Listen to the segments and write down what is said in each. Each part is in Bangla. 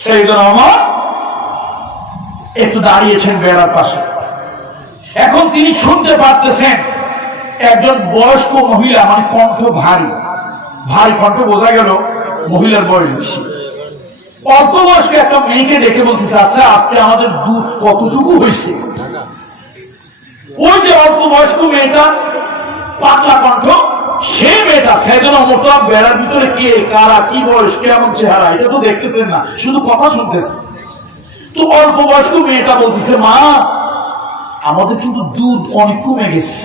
সাইয়েদনা ওমর একটু দাঁড়িয়েছেন বেড়ার পাশে। এখন তিনি শুনতে পারতেছেন একজন বয়স্ক মহিলা, মানে কণ্ঠ ভারী ভারী কণ্ঠ, বোঝা গেল মহিলার বয়স বেশি। অল্প বয়স্ক একটা মেয়েকে দেখে বলতেছে, আচ্ছা আজকে আমাদের দুধ কতটুকু হয়েছে? ওই যে অল্প বয়স্ক মেয়েটা, পাতলা কণ্ঠ, সে মেয়েটা সাইয়েদনা ওমর তো বেড়ার ভিতরে কে, কারা, কি বয়স, কেমন চেহারা, এটা তো দেখতেছেন না, শুধু কথা শুনতেছে। তো অল্প বয়স্ক মেয়েটা বলতেছে, মা আমাদের কিন্তু দুধ অনেক কমে গেছে।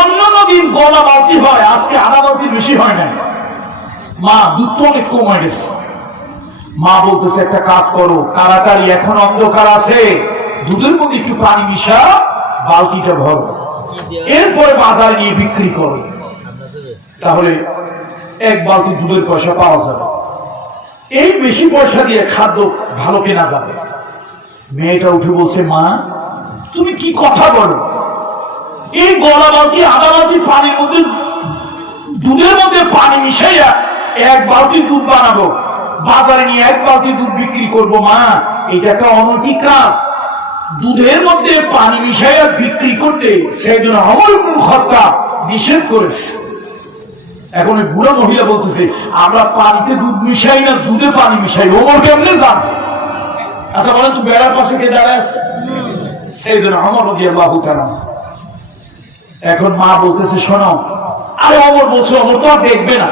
অন্যান্য দিন গলা বালতি হয়, আজকে আধা বালতি বেশি হয় না। মা দুধ তো অনেক কমে গেছে। মা বলতেছে, একটা কাজ করো, তাড়াতাড়ি, এখন অন্ধকার আছে, দুধের মধ্যে একটু পানি মিশা বালতিটা ভরো, এরপরে বাজারে নিয়ে বিক্রি করো, তাহলে এক বালতি দুধের পয়সা পাওয়া যাবে। এই বেশি পয়সা দিয়ে খাদ্য ভালো কেনা যাবে। মেয়েটা উঠে বলছে, মা তুমি কি কথা বলো? এই গলা বালতি আধা বালতি পানির মধ্যে, দুধের মধ্যে পানি মিশাইয়া এক বালতি দুধ বানাবো, বাজারে নিয়ে এক বালতি দুধ বিক্রি করবো। মা এটা একটা অনৈতিক কাজ, দুধের মধ্যে পানি মিশাইয়া বিক্রি করতে সাইয়েদনা ওমর ইবনুল খাত্তাব নিষেধ করেছে। এখন ওই বুড়া মহিলা বলতেছে, আমরা পানিতে দুধ মিশাই না, দুধে পানি মিশাই, ওমর কেমনে জানবে? আচ্ছা বলেন তো, বেড়ার পাশে কে দাঁড়ায় আছে? সাইয়েদনা ওমর রাদিয়াল্লাহু তাআলা। এখন মা বলতেছে, শোনো, আরে ওমর বলছে, ওমর তো আর দেখবে না,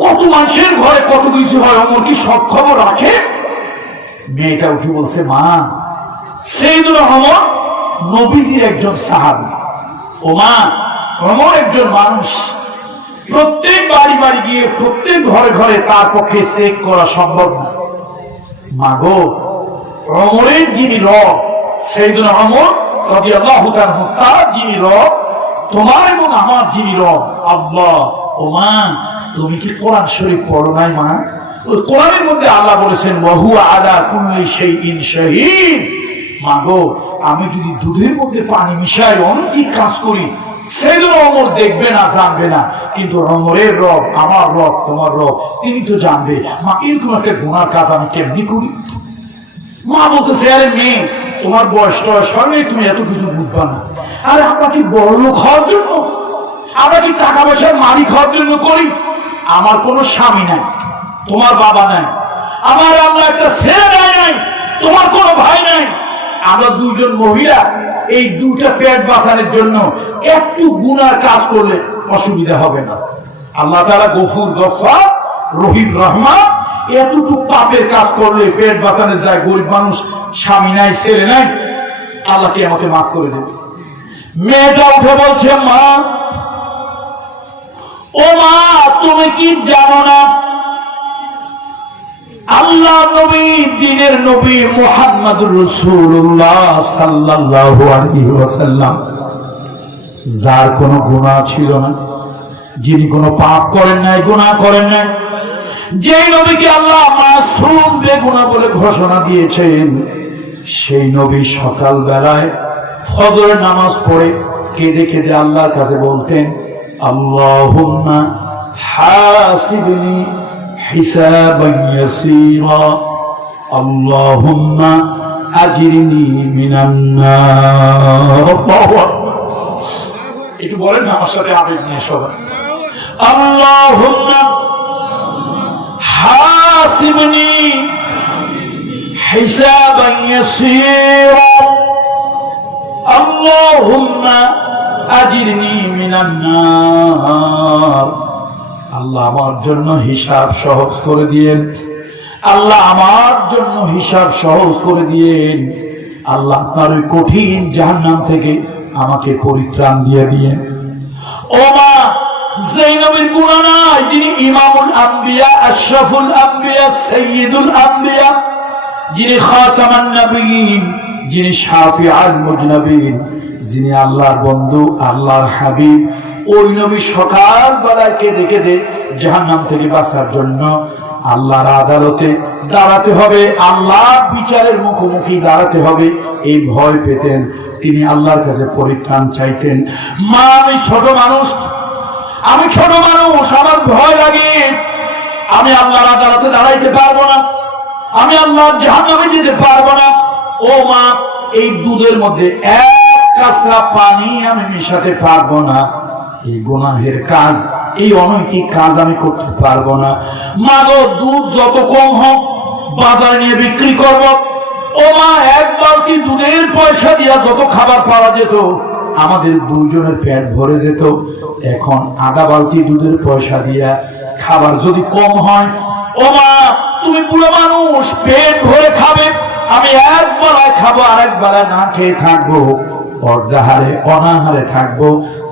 কত মানুষের ঘরে কত কিছু হয়, ওমর কি সব খবর রাখে? মেয়েটা উঠে বলছে, মা সাইয়েদনা ওমর নবীজির একজন সাহাবী, ও মা ওমর একজন মানুষ, প্রত্যেক বাড়ি বাড়ি গিয়ে প্রত্যেক ঘরে ঘরে তার পক্ষে চেক করা সম্ভব না। মা গো, ওমরের যিনি রব, সাইয়েদনা ওমর রাদিয়াল্লাহু তাআলা, তার যিনি রব, তোমার এবং আমার যিনি রব আল্লাহ। ও মা তুমি কি কোরআন শরীফ পড়ো নাই? মা ওই কোরআনের মধ্যে আল্লাহ বলেছেন, ওয়া হুয়া আলা কুল্লি শাইইন শাহীদ। মা গো, আমি যদি দুধের মধ্যে পানি মিশাই, অনৈতিক কাজ করি, সাইয়েদনা ওমর দেখবে না, জানবে না, কিন্তু ওমরের রব, আমার রব, তোমার রব, তিনি তো জানবে। মা এরকম একটা গুনার কাজ আমি কেমনি করি? মা বলতেছে, আরে মেয়ে, তোমার বয়স টয়স হলে তুমি এত কিছু বুঝবা না। আরে আমরা কি বড় লোক হওয়ার জন্য, আমরা কি টাকা পয়সার মালিক হওয়ার জন্য করি? আমার কোনো স্বামী নাই, তোমার বাবা নাই, আমার আমরা একটা ছেলে নাই, তোমার কোনো ভাই নাই, আমরা দুজন মহিলা, এই দুটা পেট বাঁচানোর জন্য একটু গুনার কাজ করলে অসুবিধা হবে না। আল্লাহ তাআলা গফুর গফফার রহিম রহমান, এতটুকু পাপের কাজ করলে পেট বাঁচানো যায়, গরিব মানুষ, স্বামী নাই, ছেলে নাই, আল্লাহকে আমাকে মাফ করে দেবে। মেয়েটা উঠে বলছে, মা ও মা তুমি কি জানো না, আল্লাহ নবী, দ্বীনের নবী মুহাম্মদুর রাসূলুল্লাহ সাল্লাল্লাহু আলাইহি ওয়াসাল্লাম, যার কোনো গুনাহ ছিল না, যিনি কোনো পাপ করেন নাই, গুনাহ করেন নাই, যে নবীকে আল্লাহ মাসুম বেগুনাহ বলে ঘোষণা দিয়েছেন, সেই নবী সকাল বেলায় ফজরের নামাজ পড়ে কেঁদে কেঁদে আল্লাহর কাছে বলতেন, আল্লাহুম্মা হাসিবনি হিসাবান ইয়াসীরা, আল্লাহুম্মা আজরিনি মিনান নার। একটু বলেন না আমার সাথে আবেগ নিয়ে সবাই, আল্লাহুম্মা হাসিবনি হিসাবান ইয়াসীরা, আল্লাহুম্মা আজরিনি মিনান নার। আল্লাহ আমার জন্য হিসাব সহজ করে দিয়েন, আল্লাহ আমার জন্য হিসাব সহজ করে দিয়েন, আল্লাহ আপনার ওই কঠিন জাহান্নাম থেকে আমাকে পরিত্রাণ দিয়ে দিয়েন। ও মা, যেই নবীর গুনাহ নাই, যিনি ইমামুল আম্বিয়া, আশরাফুল আম্বিয়া, সাইয়্যিদুল আম্বিয়া, যিনি খাতামান নবিয়্যিন, যিনি শাফিউল মুজনাবিন, যিনি আল্লাহর বন্ধু, আল্লাহর হাবিব, ওই নবী সকাল বেলায় কেঁদে কেঁদে জাহান্নাম থেকে বাঁচার জন্য আল্লাহর আদালতে দাঁড়াতে হবে, আল্লাহর বিচারের মুখোমুখি দাঁড়াতে হবে, এই ভয় পেতেন, তিনি আল্লাহর কাছে পরিত্রাণ চাইতেন। মা আমি ছোট মানুষ, আমার ভয় লাগে, আমি আল্লাহর আদালতে দাঁড়াইতে পারবো না, আমি আল্লাহর জাহান্নামে যেতে পারবো না। ও মা, এই দুধের মধ্যে এক কাঁচরা পানি আমি মেশাতে পারবো না। এই গুনাহের কাজ, এই অনৈতিক কাজ আমি করতে পারবো না। মা গো, দুধ যত কম হোক বাজারে নিয়ে বিক্রি করব। ও মা, এক বালতি দুধের পয়সা দিয়া যত খাবার পাওয়া যেত, আমাদের দুজনের পেট ভরে যেত। এখন আধা বালতি দুধের পয়সা দিয়া খাবার যদি কম হয়, ও মা, তুমি বুড়ো মানুষ, পেট ভরে খাবে, আমি এক বেলায় খাবো, আরেক বেলায় না খেয়ে থাকবো, অর্ধাহারে অনাহারে থাকবো,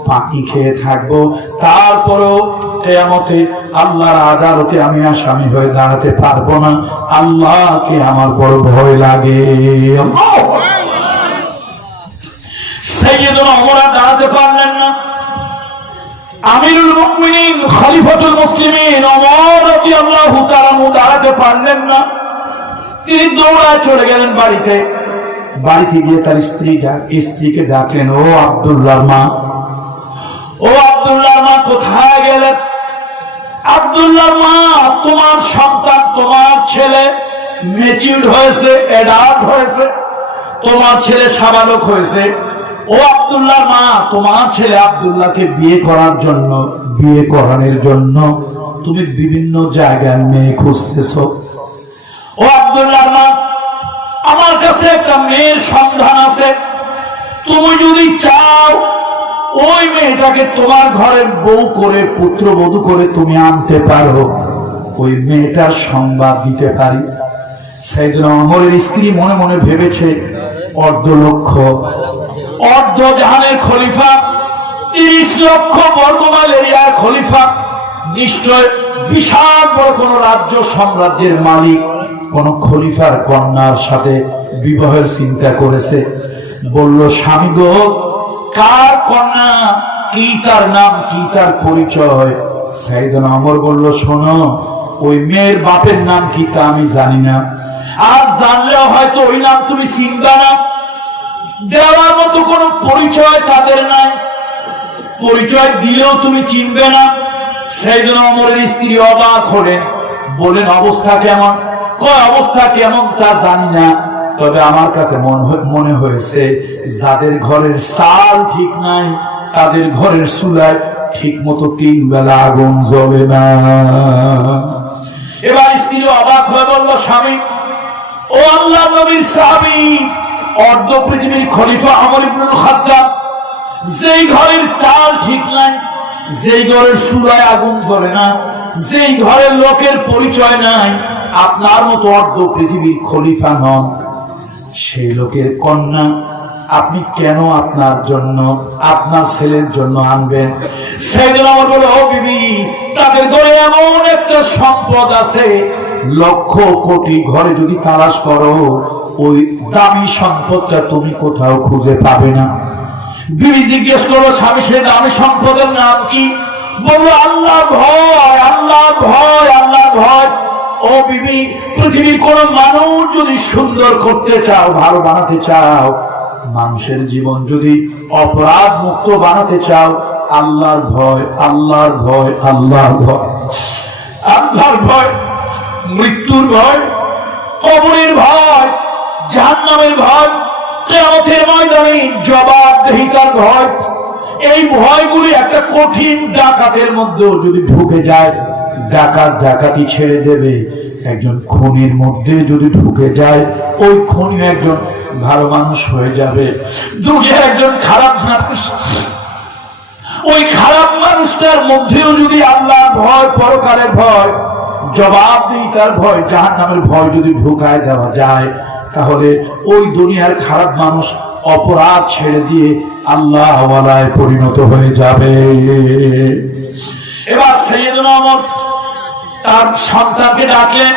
পানি খেয়ে থাকবো। তারপরেও কিয়ামতে আল্লাহর আদালতে আমি আসামি হয়ে দাঁড়াতে পারবো না। আল্লাহকে আমার বড় ভয় লাগে। সাইয়েদুনা ওমর দাঁড়াতে পারলেন না। আমিরুল মুমিনিন খলিফাতুল মুসলিমিন ওমর রাদিয়াল্লাহু তাআলা দাঁড়াতে পারলেন না। তিনি দৌড়ায় চলে গেলেন বাড়িতে। বাড়িতে গিয়ে তার স্ত্রীকে ডাকলেন, ও আব্দুল্লাহর মা, ও আব্দুল্লাহর মা, কোথায় গেলেন? আব্দুল্লাহর মা, তোমার সন্তান, তোমার ছেলে ম্যাচিউরড হয়েছে, অ্যাডাল্ট হয়েছে, তোমার ছেলে সাবালক হয়েছে। ও আব্দুল্লাহর মা, তোমার ছেলে আব্দুল্লাহকে বিয়ে করানোর জন্য তুমি বিভিন্ন জায়গায় মেয়ে খুঁজতেছ। ও আব্দুল্লাহর মা, আমার কাছে একটা মেয়ের সন্ধান আছে। তুমি যদি চাও ওই মেয়েটাকে তোমার ঘরের বউ করে, পুত্রবধূ করে তুমি আনতে পারো, ওই মেয়েটার সংবাদ দিতে পারি। সাইয়েদুনা ওমরের স্ত্রী মনে মনে ভেবেছে, অর্ধ জাহানের খলিফা, 30 লক্ষ বর্গমাইল এরিয়ার খলিফা, নিশ্চয় বিশাল বড় কোন রাজ্য সাম্রাজ্যের মালিক, কোন খলিফার কন্যার সাথে বিবাহের চিন্তা করেছে। বলল, স্বামী গো, কার কন্যা, কি তার নাম, কি তার পরিচয়? সাইয়েদুনা ওমর বলল, শোনো, ওই মেয়ের বাপের নাম কি তা আমি জানি না, আর জানলেও হয়তো ওই নাম তুমি চিনবে না। দেওয়ার মতো কোন পরিচয় তাদের নাই, পরিচয় দিলেও তুমি চিনবে না। সাইয়েদুনা ওমরের স্ত্রী অবাক হলেন, বলেন, অবস্থা কেমন? কয়, অবস্থা কেমন তা জানি না, তবে আমার কাছে মনে হয়েছে যাদের ঘরের চাল ঠিক নাই, তাদের ঘরের চুলায় ঠিক মতো 3 বেলা আগুন জ্বলে না। এবার স্ত্রী অবাক হয়ে বলল, স্বামী, ও আল্লাহর নবীর সাহাবী, অর্ধ পৃথিবীর খলিফা ওমর ইবনুল খাত্তাব, যেই ঘরের চাল ঠিক নাই, যেই ঘরের চুলায় আগুন জ্বলে না, যেই ঘরের লোকের পরিচয় নাই, আপনার মতো অর্ধ পৃথিবীর খলিফা নন, সেই লোকের কন্যা আপনি কেন আপনার জন্য, আপনার ছেলের জন্য আনবেন? সাইয়েদুনা ওমর বলল, ও বিবি, তাদের ঘরে এমন একটা সম্পদ আছে, লক্ষ কোটি ঘরে যদি তালাশ করো, ওই দামি সম্পদটা তুমি কোথাও খুঁজে পাবে না। বিবি জিজ্ঞেস করলো, স্বামী, সে দামি সম্পদের নাম কি? বলল, আল্লাহর ভয়, আল্লাহর ভয়, আল্লাহর ভয়। ও বিবি, পৃথিবীর কোন মানুষ যদি সুন্দর করতে চাও, ভালো বানাতে চাও, মানুষের জীবন যদি অপরাধ মুক্ত বানাতে চাও, আল্লাহর ভয়, আল্লাহর ভয়, আল্লাহর ভয়, আল্লাহর ভয়, মৃত্যুর ভয়, কবরের ভয়, জাহান্নামের ভয়, কিয়ামতের ময়দানে জবাবদিহিতার ভয়। এই ভয়গুলি একটা কঠিন ডাকাতের মধ্যেও যদি ঢুকে যায়, ডাকাত ডাকাতি ছেড়ে দেবে। একজন খুনির মধ্যে যদি ঢুকে যায়, ওই খুনি একজন ভালো মানুষ হয়ে যাবে। দুনিয়া একজন খারাপ মানুষ, ওই খারাপ মানুষটার মধ্যেও যদি আল্লাহর ভয়, পরকালের ভয়, জবাবদিহিতার ভয়, জাহান্নামের ভয় যদি ঢুকায় দেওয়া যায়, তাহলে ওই দুনিয়ার খারাপ মানুষ অপরাধ ছেড়ে দিয়ে আল্লাহ ওয়ালায় পরিণত হয়ে যাবে। এবার সাইয়েদুনা ওমর তার সন্তানকে ডাকলেন।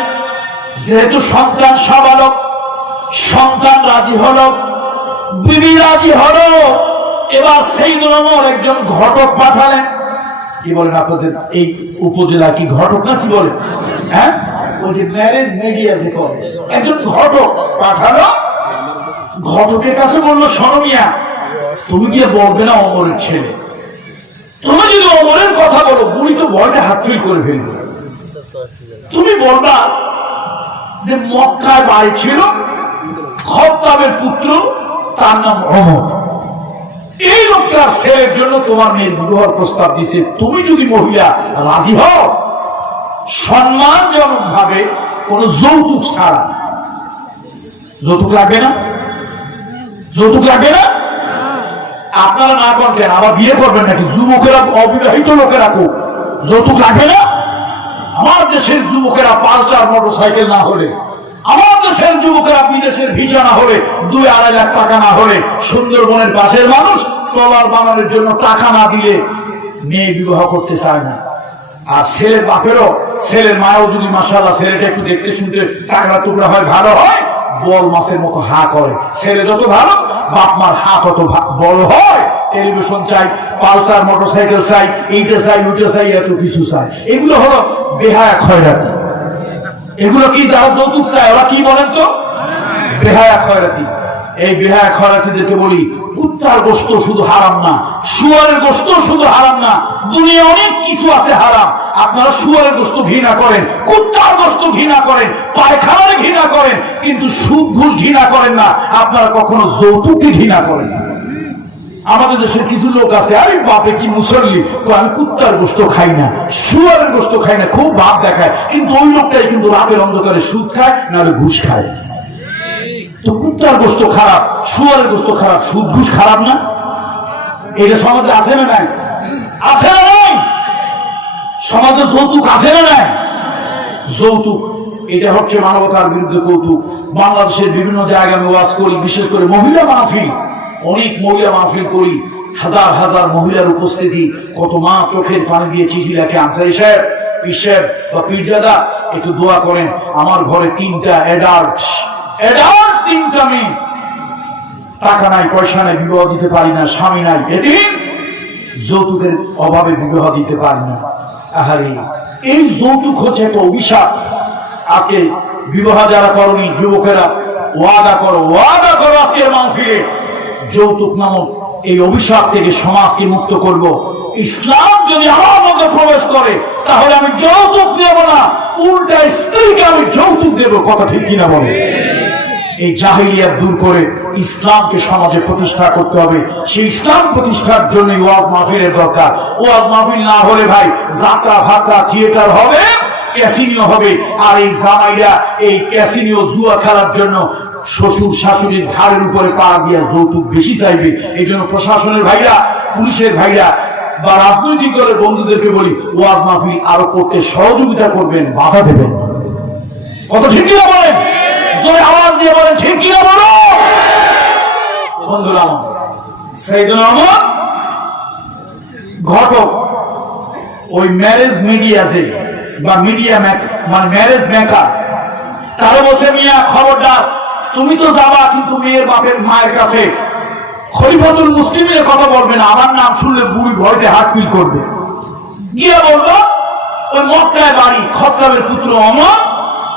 যেহেতু সন্তান সাবালক, সন্তান রাজি হলো, বিবি রাজি হলো। এবার সাইয়েদুনা ওমর একজন ঘটক পাঠালেন। কি বলেন আপনাদের এই উপজেলা, কি ঘটক না কি বলে? হ্যাঁ, ওই যে ম্যারেজ মিডিয়াতে করে, একজন ঘটক পাঠালো। ঘটকের কাছে বললো, শোনো মিয়া, তুমি গিয়ে বলবে না ওমরের ছেলে, তুমি যদি ওমরের কথা বলো, বুড়ি তো ভয়টা হাত ফিল করে ফেলবে। তুমি বলবা যে মক্কায় বাড়ি ছিল, খাত্তাবের পুত্র, তার নাম ওমর। এই লোকটার ছেলের জন্য তোমার মেয়ের বিবাহ প্রস্তাব দিছে। তুমি যদি মহিলা রাজি হও, সম্মানজনক ভাবে কোন যৌতুক ছাড়া। যৌতুক লাগবে না? যৌতুক লাগবে না? আপনারা না করবেন, আবার বিয়ে করবেন নাকি? যুবকেরা, অবিবাহিত লোকেরা খুব যৌতুক লাগবে না? আমার দেশের যুবকেরা পালসার মোটরসাইকেল না হলে, আমার দেশের যুবকেরা বিদেশের ভিসা না হলে, 2-2.5 লাখ টাকা না হলে, সুন্দরবনের পাশের মানুষ ট্রলার বানানোর জন্য টাকা না দিলে মেয়ে বিবাহ করতে চায় না। আর ছেলের বাপেরও, ছেলের মায়ও যদি মাশাআল্লাহ ছেলেটা একটু দেখতে শুনতে টাকরা টুকরা হয়, ভালো হয়, বল মাছের মতো হা করে। ছেলে যত ভালো, বাপ মার হা তত বড় হয়। টেলিভিশন চাই, পালসার মোটরসাইকেল চাই, এইটা চাই, ওইটা চাই, এত কিছু চাই। এগুলো হলো বেহায়া খয়রাতি। এগুলো কি যারা যৌতুক চায় ওরা কি বলেন তো? বেহায়া খয়রাতি। এই বেহায়া খয়রাতিদেরকে বলি, কুত্তার গোশত শুধু হারাম না, শুয়ারের গোশত শুধু হারাম না, দুনিয়া অনেক কিছু আছে হারাম। আপনারা শুয়ারের গোশত ঘৃণা করেন, কুত্তার গোশত ঘৃণা করেন, পায়খানার ঘৃণা করেন, কিন্তু সুদ ঘুষ ঘৃণা করেন না। আপনারা কখনো যৌতুককে ঘৃণা করেন না। আমাদের দেশের কিছু লোক আছে, আরে বাপে কি মুসল্লি, আমি কুত্তার গোশত খাই না, শুয়ারের গোশত খাই না, খুব ভাব দেখায়, কিন্তু ওই লোকটাই কিন্তু রাতের অন্ধকারে সুদ খায়, নাহলে ঘুষ খায়। তো কুত্তার গোশত খারাপ, শুয়ারের গোশত খারাপ, সুদ ঘুষ খারাপ না? এটা সমাজে আছে না নাই? আছে না নাই? সমাজে যৌতুক আছে না নাই? যৌতুক এটা হচ্ছে মানবতার বিরুদ্ধে কৌতুক। বাংলাদেশের বিভিন্ন জায়গায় আমি ওয়াজ করি, বিশেষ করে মহিলা মাহফিল, অনেক মহিলা মাহফিল করি, হাজার হাজার মহিলার উপস্থিতি, কত মা চোখের পানি দিয়ে চিঠি লেখে, আনসারি সাহেব, পীর সাহেব বা পীরজাদা একটু দোয়া করেন, আমার ঘরে 3টা অ্যাডাল্ট 3টা মেয়ে, টাকা নাই, পয়সা নাই, বিবাহ দিতে পারি না, স্বামী নাই, এদিন যৌতুকের অভাবে বিবাহ দিতে পারি না। আহারে, এই যৌতুক হচ্ছে একটা অভিশাপ। আজকে বিবাহ যারা করনি যুবকেরা ওয়াদা করো আজকের মাহফিলে, যৌতুক নামক এই অভিশাপ থেকে সমাজকে মুক্ত করব। ইসলাম যদি আমার মধ্যে প্রবেশ করে, তাহলে আমি যৌতুক নেব না, উল্টা স্ত্রীকে আমি যৌতুক দেব। কথা ঠিক কিনা বলে? এই জাহিলিয়াত দূর করে ইসলামকে সমাজে প্রতিষ্ঠা করতে হবে। সেই ইসলাম প্রতিষ্ঠার জন্য ওয়াজ মাহফিলের দরকার। ওয়াজ মাহফিল না হলে ভাই যাত্রা ভাত্রা থিয়েটার হবে, ক্যাসিনো হবে। আর এই জামাইরা এই ক্যাসিনো জুয়া খেলার জন্য শ্বশুর শাশুড়ির ঘাড়ের উপরে পা দিয়া যৌতুক বেশি চাইবে। এই জন্য প্রশাসনের ভাইরা, পুলিশের ভাইরা বা রাজনৈতিক দলের বন্ধুদেরকে বলি, ওয়াজ মাহফিল আরো করতে সহযোগিতা করবেন, বাধা দেবেন। কত ঠিক কিনা বলেন? জোরে আওয়াজ দিয়ে বলেন ঠিক কিনা বলো। বন্ধুরা, সাইয়েদনা ওমর ঘটক ওই ম্যারেজ মিডিয়াতে বা মিডিয়া মানে ম্যারেজ মেকার, তারা বসে, মিয়া খবরদার, তুমি তো যাবা কিন্তু মেয়ের বাপের মায়ের কাছে খলিফাতুল মুসলিমের কথা বলবে না, আমার নাম শুনলে বুড়ি ভয়তে হাত ফিল করবে। গিয়ে বললো, ওই মক্কায় বাড়ি, খাত্তাবের পুত্র ওমর,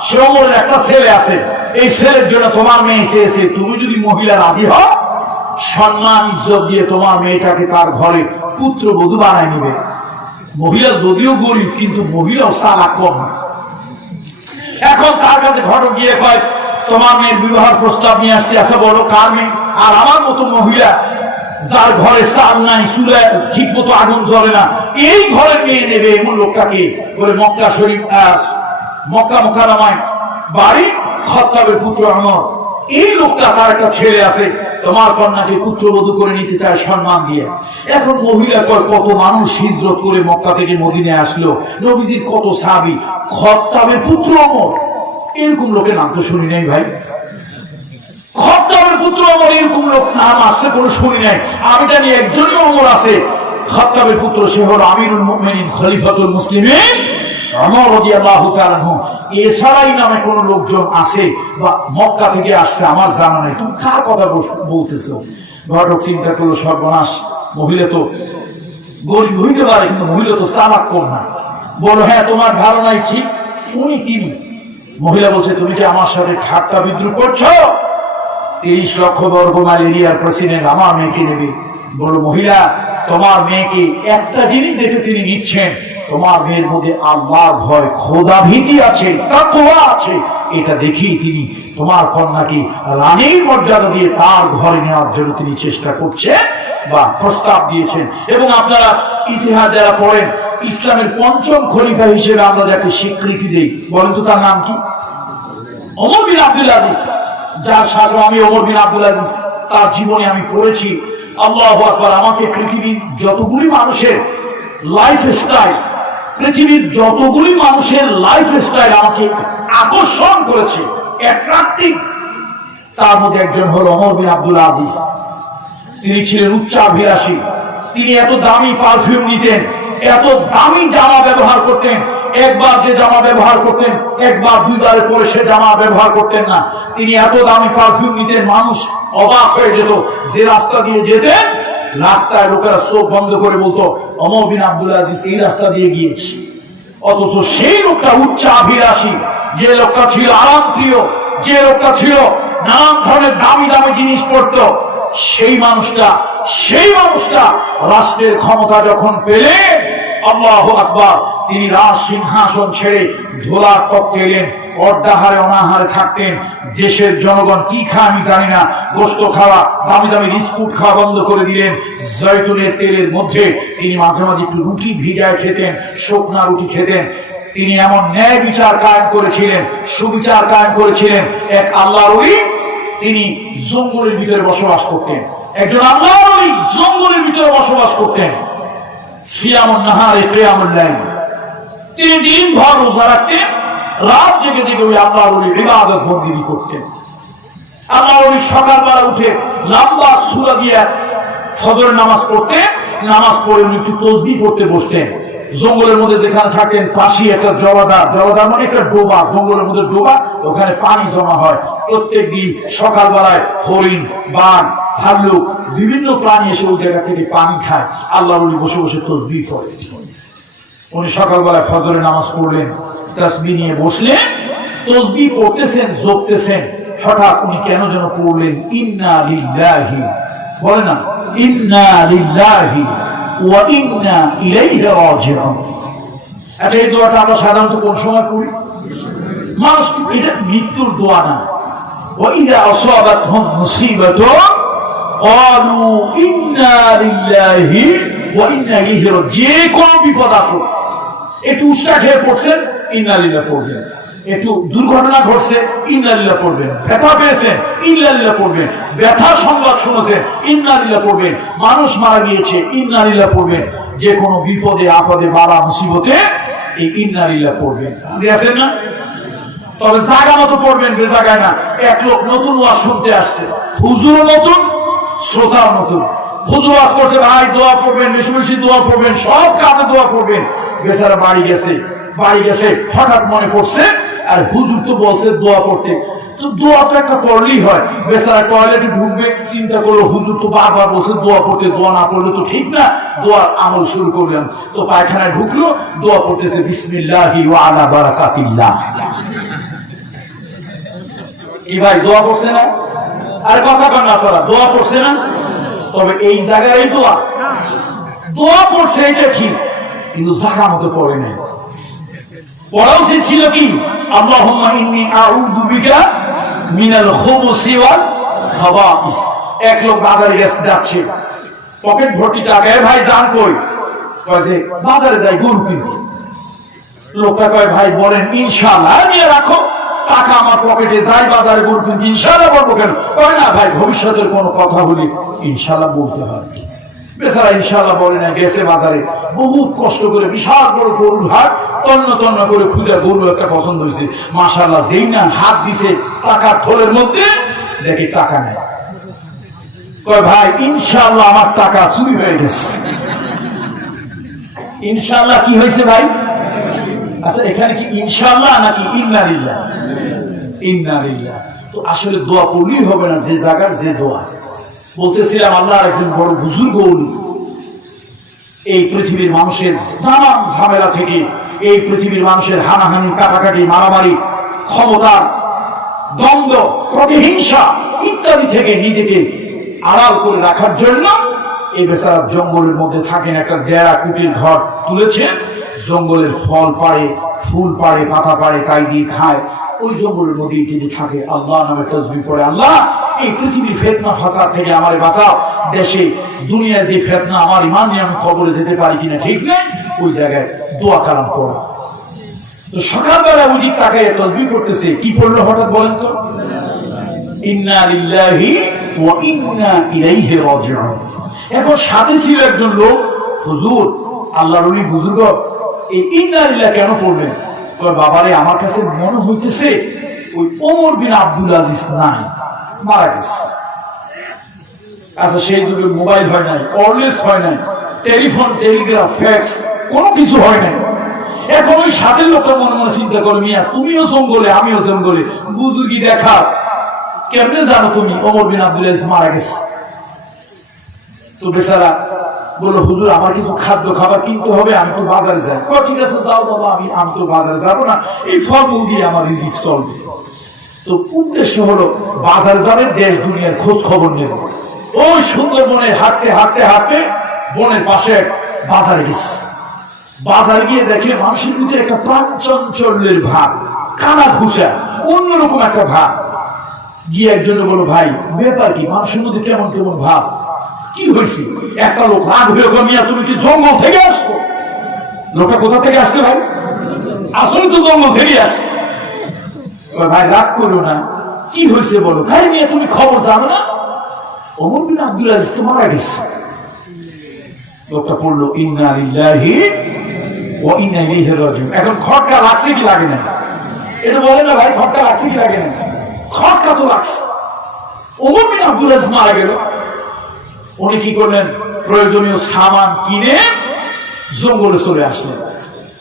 সে ওমরের একটা ছেলে আছে, এই ছেলের জন্য তোমার মেয়ে চেয়েছে, তুমি যদি মহিলা রাজি হও, সম্মান ইজ্জত দিয়ে তোমার মেয়েটাকে তার ঘরে পুত্র বধূ বানায় নিবে। মহিলা যদিও গরিব, কিন্তু মহিলাও চালাক কম। এখন তার কাছে ঘটক গিয়ে কয়, তোমার মেয়ের বিবাহের প্রস্তাব নিয়ে আসছে। আচ্ছা বলো কার মেয়ে? আর আমার মতো মহিলা যার ঘরে চাল নাই, চুলে ঠিক মতো আগুন জ্বলে না, এই ঘরের মেয়ে নেবে এমন লোকটাকে বলে মক্কা শরীফ, মক্কা মুকাররমায় বাড়ি, খাত্তাবের পুত্র ওমর। এই লোকটা, তার একটা ছেলে আছে, তোমার কন্যাকে পুত্রবধূ করে নিতে চায় সম্মান দিয়ে। এখন মহিলা কত মানুষ হিজরত করে মক্কা থেকে মদিনায় আসলো, নবীজির কত সাহাবী, খাত্তাবের পুত্র ওমর, এরকম লোকের নাম তো শুনি নাই ভাই। খাত্তাবের পুত্র ওমর, এরকম লোক নাম আসছে কোনো শুনি নাই। আমি জানি একজনই ওমর আছে, খাত্তাবের পুত্র, সে হল আমিরুল মুমিনিন খলিফাতুল মুসলিমিন ওমর রাদিয়াল্লাহু তাআলা আনহু। এছাড়াই নামে কোন লোকজন আছে বা মক্কা থেকে আসছে আমার জানা নেই। তুমি কার কথা বলতেছো? ঘটক চিন্তা করলো, সর্বনাশ, মহিলা তো গরিব হইতে পারে, কিন্তু মহিলা তো চালাক কম না। বলো, হ্যাঁ তোমার ধারণাই ঠিক। উনি কি? মহিলা বলছে, তুমি কি আমার সাথে ঠাট্টা বিদ্রুপ করছো? 30 লক্ষ বর্গ মাইল এরিয়ার প্রেসিডেন্ট আমার মেয়েকে নেবে। বলো, মহিলা তোমার মেয়েকে একটা জিনিস দেখে তিনি নিচ্ছেন, তোমার মেয়ের মধ্যে আল্লাহর ভয়, খোদা ভীতি আছে, তাকওয়া আছে, এটা দেখেই তিনি তোমার কন্যাকে রানীর মর্যাদা দিয়ে তার ঘরে নেওয়ার জন্য তিনি চেষ্টা করছেন বা প্রস্তাব দিয়েছেন। এবং আপনারা ইতিহাস যারা পড়েন, ইসলামের পঞ্চম খলিফা হিসেবে আমরা যাকে স্বীকৃতি দেই, বলেন তো তার নাম কি? ওমর বিন আব্দুল আজিজ, যার শাসন আমি ওমর বিন আব্দুল আজিজ তার জীবনে আমি পড়েছি। আল্লাহু আকবার। আমাকে পৃথিবীর যতগুলি মানুষের লাইফস্টাইল, পৃথিবীর যতগুলি মানুষের লাইফস্টাইল আমাকে আকর্ষণ করেছে, অ্যাট্রাক্টিভ, তার মধ্যে একজন হলো ওমর বিন আব্দুল আজিজ। তিনি ছিলেন উচ্চাভিলাষী। তিনি এত দামি পারফিউম নিতেন, এত দামি জামা ব্যবহার করতেন। একবার যে জামা ব্যবহার করতেন, একবার দুইবারে পরে সে জামা ব্যবহার করতেন না। তিনি এত দামি পারফিউম নিতেন, মানুষ অবাক হয়ে যেত। যে রাস্তা দিয়ে যেতেন, রাস্তায় লোকেরা চোখ বন্ধ করে বলতো ওমর বিন আব্দুল আজিজ এই রাস্তা দিয়ে গিয়েছে। অথচ সেই লোকটা উচ্চাভিলাষী, যে লোকটা ছিল আরাম প্রিয়, যে লোকটা ছিল নানান ধরনের দামি দামি জিনিস পড়তো, সেই মানুষটা রাষ্ট্রের ক্ষমতা যখন পেলেন, আল্লাহু আকবার, তিনি রাজ সিংহাসন ছেড়ে ধোলার তত্ত্বে এলেন। অর্ধাহারে অনাহারে থাকতেন। দেশের জনগণ কি খায় আমি জানি না, গোশত খাওয়া, দামি দামি বিস্কুট খাওয়া বন্ধ করে দিলেন। জয়তুনের তেলের মধ্যে তিনি মাঝে মাঝে একটু রুটি ভিজায় খেতেন, শুকনা রুটি খেতেন। তিনি এমন ন্যায় বিচার কায়েম করেছিলেন, সুবিচার কায়েম করেছিলেন। এক আল্লাহর ওলি, তিনি জঙ্গলের ভিতরে বসবাস করতেন। একজন আল্লাহর ওলি জঙ্গলের ভিতরে বসবাস করতেন। সিয়ামুন নাহারে কিয়ামুল লাইল, তিনি দিনভর রোজা রাখতেন, রাত জেগে জেগে ওই আল্লাহর ওলি ইবাদত বন্দেগী করতেন। আল্লাহর ওলি সকালবেলা উঠে লম্বা সূরা দিয়ে ফজরের নামাজ পড়তেন, নামাজ পড়ে উনি একটু তাসবিহ পড়তে বসতেন। জঙ্গলের মধ্যে যেখানে থাকেন, পাশে একটা জলাধার মানে একটা ডোবা, জঙ্গলের মধ্যে ডোবা, ওখানে পানি জমা হয়। প্রত্যেক দিন সকালবেলায় হরিণ, বাঘ, ভাল্লুক, বিভিন্ন প্রাণী এসে ওই জায়গা থেকে পানি খায়। আল্লাহর ওলি বসে বসে তাসবিহ পড়ে। উনি সকালবেলায় ফজরের নামাজ পড়লেন, তাসবিহ নিয়ে বসলেন, তাসবিহ পড়তেছেন, জপতেছেন। হঠাৎ উনি কেন যেন পড়লেন ইন্না লিল্লাহি, বলে না ইন্না লিল্লাহি ওয়া ইন্না ইলাইহি রাজিউন। আচ্ছা, এই দোয়াটা আমরা সাধারণত কোন সময় পড়ি? মানুষ, এটা মৃত্যুর দোয়া না। ওয়া ইযা আসাবাতহুম মুসিবাতুন ক্বালু ইন্না লিল্লাহি ওয়া ইন্না ইলাইহি রাজিউন। যে কোন বিপদ আসুক, একটু উস্কা খেয়ে পড়ছেন, ইন্না লিল্লাহি পড়বেন। একটু দুর্ঘটনা ঘটছে, ইন্না লিল্লাহি পড়বেন। ব্যথা পেয়েছেন, ইন্না লিল্লাহি পড়বেন। ব্যথা সংবাদ শুনেছেন, ইন্না লিল্লাহি পড়বেন। মানুষ মারা গিয়েছে, ইন্না লিল্লাহি পড়বেন। যে কোনো বিপদে আপদে বালা মুসিবতে এই ইন্না লিল্লাহি পড়বেন। বুঝে আছেন না? তবে জায়গা মতো পড়বেন, বেজায়গায় না। এক লোক নতুন ওয়াজ শুনতে আসছে, হুজুরও নতুন, শ্রোতাও নতুন। হুজুর ওয়াজ করছে, ভাই দোয়া পড়বেন, বেশি বেশি দোয়া পড়বেন, সব কাজে দোয়া পড়বেন। বেচারা বাড়ি গেছে, হঠাৎ মনে পড়ছে, আর হুজুর তো বলছে দোয়া পড়তে, তো দোয়া তো একটা পড়লেই হয়। বেচারা টয়লেটে ঢুকবে, চিন্তা করলো হুজুর তো বারবার বলছে দোয়া পড়তে, দোয়া না পড়লে তো ঠিক না, দোয়ার আমল শুরু করলাম। তো পায়খানায় ঢুকলো, দোয়া পড়তেছে বিসমিল্লাহি ওয়া আলা বারাকাতিল্লাহ। কি ভাই, দোয়া পড়ছে না? আর কথা কন না, আপনারা দোয়া পড়ছে না? তবে এই জায়গায় এই দোয়া পড়ছে, এটা ঠিক, কিন্তু জায়গা মতো পড়ে নাই। পড়া উচিত ছিল কি, আল্লাহুম্মা ইন্নী আউযু বিকা মিনাল খুবুসি ওয়াল খাবাইস। এক লোক বাজারে যাচ্ছে, পকেট ভর্তি টাকা। ভাই যান কই? কয় যে বাজারে যাই গরু কিনতে। লোকটা কয়, ভাই বলেন ইনশাআল্লাহ। নিয়ে রাখো টাকা আমার পকেটে, যাই বাজারে গরু কিনতে। ইনশাআল্লাহ বলবো কেন? কয় না ভাই, ভবিষ্যতের কোনো কথা হলে ইনশাআল্লাহ বলতে হবে। বেচারা ইনশাআল্লাহ বলে না, গেছে বাজারে, বহুত কষ্ট করে বিশাল বড় গরুর হাট, তন্ন করে খুঁজে গরু একটা পছন্দ হয়েছে। মাশাআল্লাহ, যেই না হাত দিছে টাকার থলের মধ্যে, দেখি টাকা নেই। কয় ভাই ইনশাআল্লাহ আমার টাকা চুরি হয়ে গেছে। ইনশাআল্লাহ কি হয়েছে ভাই? আচ্ছা, এখানে কি ইনশাআল্লাহ নাকি ইন্না লিল্লাহ? ইন্না লিল্লাহ। তো আসলে দোয়া পড়লেই হবে না, যে জায়গার যে দোয়া। বলতেছিলাম, আল্লাহর একজন বড় বুজুর্গ ওলি, এই পৃথিবীর মানুষের নানান ঝামেলা থেকে, এই পৃথিবীর মানুষের হানাহানি, কাটাকাটি, মারামারি, ক্ষমতার দ্বন্দ্ব, প্রতিহিংসা ইত্যাদি থেকে নিজেকে আড়াল করে রাখার জন্য এই বেচারা জঙ্গলের মধ্যে থাকেন, একটা ডেরা কুটির ঘর তুলেছেন, জঙ্গলের ফল পাড়ে, ফুল পাড়ে, পাতা পাড়ে, তাই দিয়ে খায়। ওই জঙ্গলের মধ্যে তিনি থাকে, আল্লাহ নামে তসবিহ পড়ে, আল্লাহ এই পৃথিবীর ফিতনা ফাসাদ থেকে আমারে বাঁচাও, দেশে দুনিয়া যে ফিতনা, আমার ইমান নিয়ে আমি কবরে যেতে পারি কিনা ঠিক নেই, ওই জায়গায় দোয়া কালাম পড়া। তো সকালবেলা ওই তাকে তসবিহ পড়তেছে, কি পড়লো হঠাৎ বলেন তো? ইন্না লিল্লাহি ওয়া ইন্না ইলাইহি রাজিউন। এখন সাথে ছিল একজন লোক, হুজুর আল্লাহর ওলি বুজুর্গ, এই ইন্না লিল্লাহ কেন পড়লেন? কয় বাবারে আমার কাছে মনে হইতেছে ওই ওমর বিন আব্দুল আজিজ নাই, মারা গেছে। আচ্ছা সেই যুগে মোবাইল হয় নাই, ওয়্যারলেস হয় নাই, টেলিফোন, টেলিগ্রাফ, ফ্যাক্স কোনো কিছু হয় নাই। এখন ওই সাথে লোকটা মনে মনে চিন্তা করে, মিয়া তুমিও জঙ্গলে আমিও জঙ্গলে, বুজুর্গি দেখা, কেমনে জানো তুমি ওমর বিন আব্দুল আজিজ মারা গেছে? তো বেচারা বললো, হুজুর আমার কিছু খাদ্য খাবার কিনতে হবে, আমি তো বাজারে যাই। ঠিক আছে যাও বাবা, আমি তো বাজারে যাবো না, এই ফলমূল দিয়ে আমার রিজিক চলবে। তো উদ্দেশ্য হলো বাজার যাবে, দেশ দুনিয়ার খোঁজ খবর নেব। ওই সুন্দরবনে হাঁটতে হাঁটতে হাঁটতে বনের পাশে বাজারে গেছে। বাজার গিয়ে দেখে মানুষের ভিতরে একটা প্রাণচাঞ্চল্যের ভাব, কানা ঘুষা, অন্যরকম একটা ভাব। গিয়ে একজনে বলো, ভাই ব্যাপার কি, মানুষের মধ্যে কেমন কেমন ভাব, কি হয়েছে? একটা লোক রাগ হয়ে কমিয়া, তুমি কি জঙ্গল থেকে আসছো? লোকটা কোথা থেকে আসছে ভাই? আসলে তো জঙ্গল থেকে আসছে। ভাই রাগ করো না, কি হয়েছে বলো। ভাই নিয়ে তুমি খবর জানো না, ওমর বিন আব্দুল আজিজ তো মারা গেছে। লোকটা পড়লো ইন্না লিল্লাহি ওয়া ইন্না ইলাইহি রাজিউন। এখন খটকা লাগছে কি লাগে না? এটা বলে না ভাই, খটকা লাগছে কি লাগে না? খটকা তো লাগছে। ওমর বিন আব্দুল আজিজ মারা গেল। উনি কি করলেন? প্রয়োজনীয় সামান কিনে জঙ্গলে চলে আসলেন।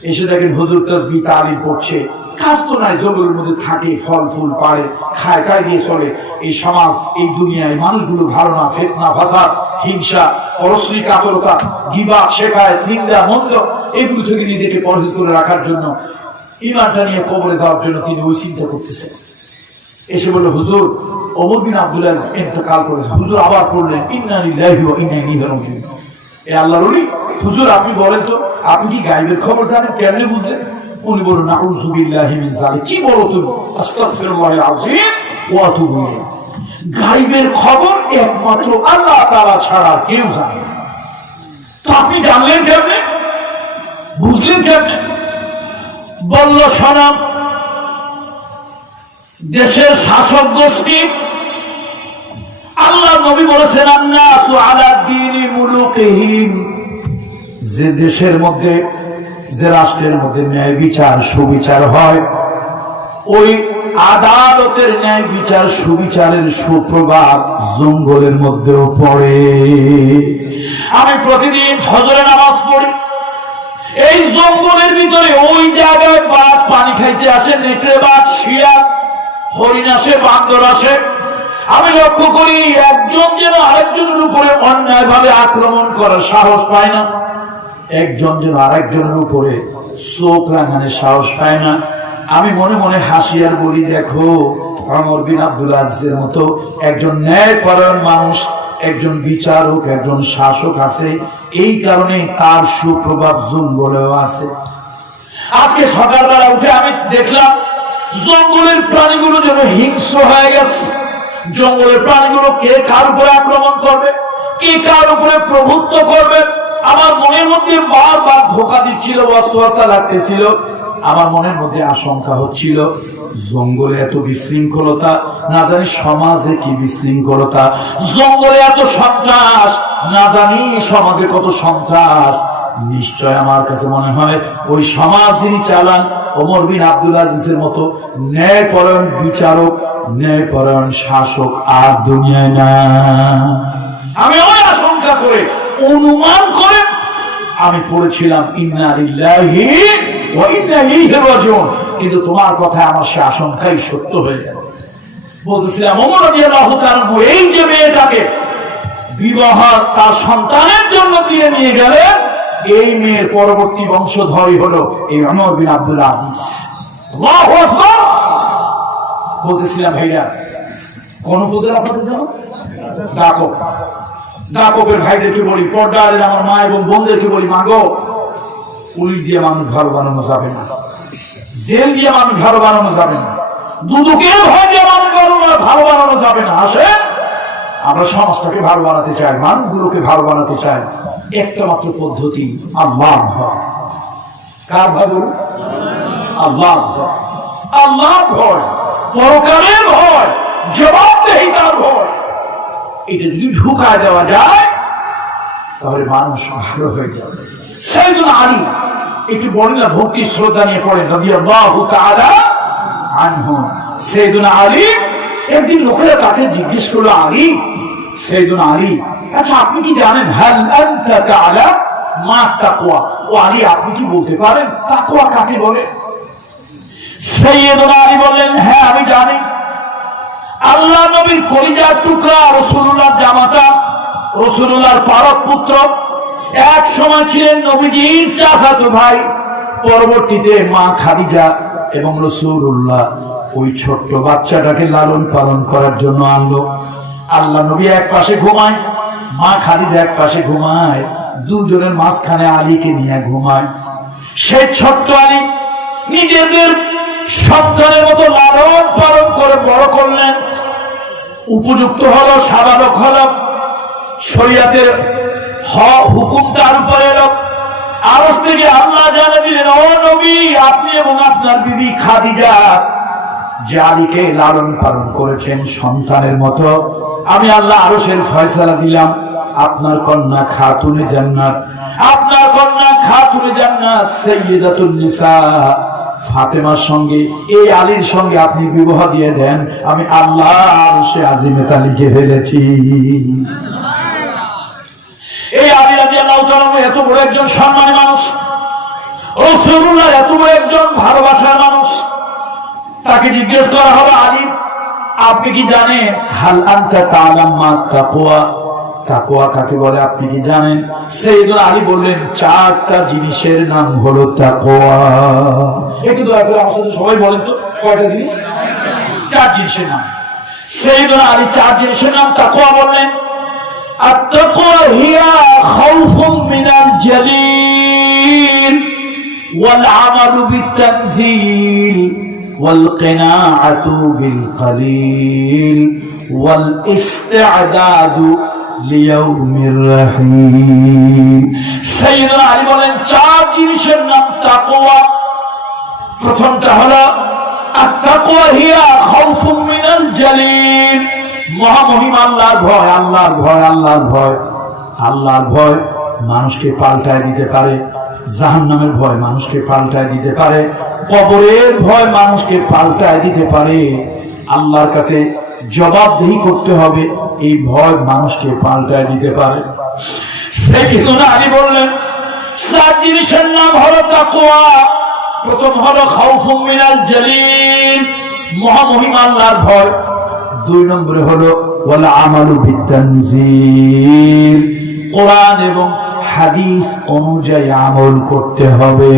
এসে দেখেন হুজুর তাসবিহ তালিম পড়ছে, কাজ তো নাই, জঙ্গলের মধ্যে থাকে, ফল ফুল পাড়ে, খায়, তাই দিয়ে চলে। এই সমাজ, এই দুনিয়ায় মানুষগুলো ভালো না, ফিতনা ফাসাদ, হিংসা, পরশ্রী কাতরতা, গীবত, শিকায়ত, নিন্দা, মন্দ, এগুলো থেকে নিজেকে পরহেজ করে রাখার জন্য, ঈমানটা নিয়ে কবরে যাওয়ার জন্য তিনি ওই চিন্তা করতেছেন। এসে বলল, হুজুর ওমর বিন আব্দুল আজিজ ইন্তেকাল করেছে। হুজুর আবার পড়লেন ইন্না লিল্লাহি ওয়া ইন্না ইলাইহি রাজিউন। এ আল্লাহর ওলি, হুজুর আপনি বলেন তো, আপনি কি গায়বের খবর জানেন? কেমনে বুঝলেন? উনি বললেন, নাউযু বিল্লাহি মিন যালিক। কি বলো তুমি? আস্তাগফিরুল্লাহিল আযীম ওয়া আতুবু ইলাইহি। গায়বের খবর একমাত্র আল্লাহ তাআলা ছাড়া কেউ জানে না। তো আপনি জানলেন কেমনে, বুঝলেন কেমনে? বলল, শোনো, দেশের শাসক গোষ্ঠী, আল্লাহ নবী বলেছেন আন্নাসু আলা দীনি মুলুকিহিম, যে দেশের মধ্যে, যে রাষ্ট্রের মধ্যে ন্যায় বিচার সুবিচার হয়, ওই আদালতের ন্যায় বিচার সুবিচারের সুপ্রভাব জঙ্গলের মধ্যেও পড়ে। আমি প্রতিদিন ফজরে নামাজ পড়ি, এই জঙ্গলের ভিতরে ওই জায়গায় বাঘ পানি খাইতে আসে, নেকড়ে বাঘ, শিয়াল, হরিণ আসে, বান্দর আসে। আমি লক্ষ্য করি একজন যেন আরেকজনের উপরে অন্যায় ভাবে আক্রমণ করার সাহস পায় না, একজন যেন আরেকজনের উপরে চোখ রাঙানোর সাহস পায় না। আমি মনে মনে হাসি আর বলি, দেখো ওমর বিন আব্দুল আজিজের মতো একজন ন্যায়পরায়ণ মানুষ, একজন বিচারক, একজন শাসক আছে, এই কারণে তার সুপ্রভাব জঙ্গলেও আছে। আজকে সকালবেলা উঠে আমি দেখলাম জঙ্গলের প্রাণীগুলো যেন হিংস্র হয়ে গেছে। জঙ্গলের প্রাণীগুলো কে কার উপরে আক্রমণ করবে, কে কার উপরে প্রভুত্ব করবে, আমার মনের মধ্যে বারবার ধোঁকা দিচ্ছিল, ওয়াসওয়াসা লাগতেছিল। আমার মনের মধ্যে আশঙ্কা হচ্ছিল, জঙ্গলে এত বিশৃঙ্খলতা, না জানি সমাজে কি বিশৃঙ্খলতা, জঙ্গলে এত সন্ত্রাস, না জানি সমাজে কত সন্ত্রাস। নিশ্চয় আমার কাছে মনে হয় ওই সমাজই চালান ওমর বিন আব্দুল আজিজের মতো ন্যায়পরায়ণ বিচারক, ন্যায়পরায়ণ শাসক আর দুনিয়ায় না। আমি ওই আশঙ্কা করে, অনুমান করে আমি পড়েছিলাম ইন্না লিল্লাহি ওয়া ইন্না ইলাইহি রাজিউন। কিন্তু তোমার কথা আমার সে আশঙ্কাই সত্য হয়ে গেল। বলতেছিলাম ওমর রাদিয়াল্লাহু তাআলা এই যে মেয়েটাকে বিবাহ তার সন্তানের জন্য দিয়ে নিয়ে গেলেন, এই মেয়ের পরবর্তী বংশধরই হলো এই ওমর বিন আব্দুল আজিজ। আল্লাহু আকবার। বলতেছিলাম ভাইরা, কোন পদের আপনাদের জানো? ডাকো, ডাকবের ভাইদেরকে বলি, পর্দার আমার মা এবং বোনদেরকে বলি, মাগো পুলিশ দিয়ে মানুষ ভালো বানানো যাবে না, জেল দিয়ে মানুষ ভালো বানানো যাবে না, দুদকের ভয় দিয়ে মানুষ ভালো বানানো যাবে না। আসেন আমরা সমাজটাকে ভালো বানাতে চাই, মানুষগুলোকে ভালো বানাতে চাই। একটা মাত্র পদ্ধতি, আল্লাহ ভয়। কার ভয় বলুন? আল্লাহ ভয়। আল্লাহ ভয়, পরকালের ভয়, জবাবদেহিতার ভয়। এটা যদি ঢুকায় দেওয়া যায় তাহলে মানুষ ভালো হয়ে যাবে। সাইয়েদুনা আলী একটু বলেন না, ভক্তি শ্রদ্ধা নিয়ে পড়েন রাদিয়াল্লাহু তাআলা আনহু। সাইয়েদুনা আলী, একদিন লোকেরা তাকে জিজ্ঞেস করলো, আলী, সাইয়েদুনা আলী, আচ্ছা আপনি কি জানেন হাল আনতা তাআলা মা তাকওয়া? ও আলী, আপনি কি বলতে পারেন তাকওয়া কাকে বলে? সাইয়েদুনা আলী বললেন, হ্যাঁ আমি জানি। আল্লাহ নবীর কলিজার টুকরা, রাসূলুল্লাহর জামাতা, রাসূলুল্লাহর পারক পুত্র, এক সময় ছিলেন নবীজির চাচাতো ভাই। পরবর্তীতে মা খাদিজা এবং রাসূলুল্লাহ ওই ছোট্ট বাচ্চাটাকে লালন পালন করার জন্য আনলো। আল্লাহ নবী এক পাশে ঘুমায়, মা খাদিজা এক পাশে ঘুমায়, দুজনের মাঝখানে আলীকে নিয়ে ঘুমায়। সেই ছোট্ট আলী নিজেদের সন্তানের মতো লালন পালন করে বড় করলেন। উপযুক্ত হলো, সাবালক হলো, শরীয়তের হুকুম তার উপরে এলো। আরশ থেকে আল্লাহ জানিয়ে দিলেন, ও নবী, আপনি এবং আপনার বিবি খাদিজা যে আলীকে লালন পালন করেছেন সন্তানের মতো, আমি আল্লাহ আরশের ফয়সালা দিলাম, আপনার কন্যা খাতুনে জান্নাত, আপনার কন্যা খাতুনে জান্নাত সাইয়্যিদাতুন নিসা ফাতেমার সঙ্গে এই আলীর সঙ্গে আপনি বিবাহ দিয়ে দেন, আমি আল্লাহ আরশে আজিমে তা লিখে ফেলেছি। এই আলী রাদিয়াল্লাহু তাআলা এত বড় একজন সম্মানী মানুষ, রাসূলুল্লাহ এত বড় একজন ভালোবাসার মানুষ, তাকে জিজ্ঞেস করা হলো, আলী আপনি কি জানেন হাল আনতা তাআলাম মা তাকওয়া? তাকওয়া কাকে বলে আপনি কি জানেন? সাইয়েদুনা আলী বললেন, চারটা জিনিসের নাম হলো তাকওয়া। একটু দয়া করে আমার সাথে সবাই বলেন তো, কয়টা জিনিস? চার জিনিসের নাম। সাইয়েদুনা আলী চার জিনিসের নাম তাকওয়া বললেন। আত-তাকওয়া হিয়া খাউফুম মিনাল জালিল ওয়াল আমালু বিত-তানজিল ওয়াল কিনাআতু বিল কলিল ওয়াল ইসতি'দাদু লিয়াউমির রহিম। সাইয়েদুনা আলী বলেন, চার জিনিসের নাম তাকওয়া। প্রথমটা হলো আত-তাকওয়া হিয়া খাউফুম মিনাল জালিল, মহামহিম আল্লাহর ভয়, আল্লাহর ভয়, আল্লাহর ভয়। আল্লাহর ভয় মানুষকে পাল্টায় দিতে পারে, জাহান্নামের ভয় মানুষকে পাল্টায় দিতে পারে, কবরের ভয় মানুষকে পাল্টায় দিতে পারে। আল্লাহর কাছে জবাবদিহি করতে হবে, এই ভয় মানুষকে পাল্টায় দিতে পারে। সাইয়েদুনা আলী বললেন, চার জিনিসের নাম হলো তাকওয়া। প্রথম হলো খাউফুম মিনাল জালিল, মহামহিম আল্লাহর ভয়। দুই নম্বরে হলো ওয়াল আমালু বিত-তানজিল, কোরআন এবং হাদিস অনুযায়ী আমল করতে হবে।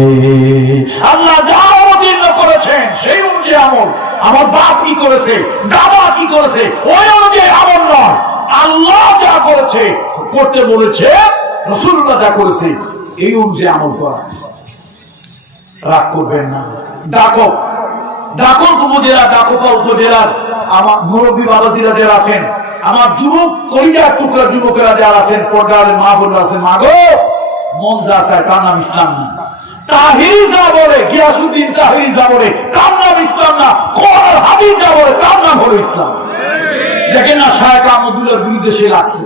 আল্লাহ যা অবতীর্ণ করেছেন সেই অনুযায়ী আমল। আমার বাপ কি করেছে, দাদা কি করেছে, ওই অনুযায়ী আমল নয়। আল্লাহ যা করেছে করতে বলেছে, রাসূলুল্লাহ যা করেছে এই অনুযায়ী আমল করা। রাগ করবেন না। ডাকপ উপজেলার আমার মুরব্বী বাবাজিরা যারা আছেন, আমার যুবক কলিজার টুকরা যুবকেরা যারা আছেন, পর্দার মা বোনরা আছেন, মা গো, মন যা চায় তার নাম ইসলাম না। তাহিরি যা বলে, গিয়াসউদ্দিন তাহিরি যা বলে তার নাম ইসলাম না। কোরআন হাদিস যা বলে তার নাম হলো ইসলাম। দেখেন না, শায়েখ আহমদুল্লাহর বিরুদ্ধে সে লাগছে।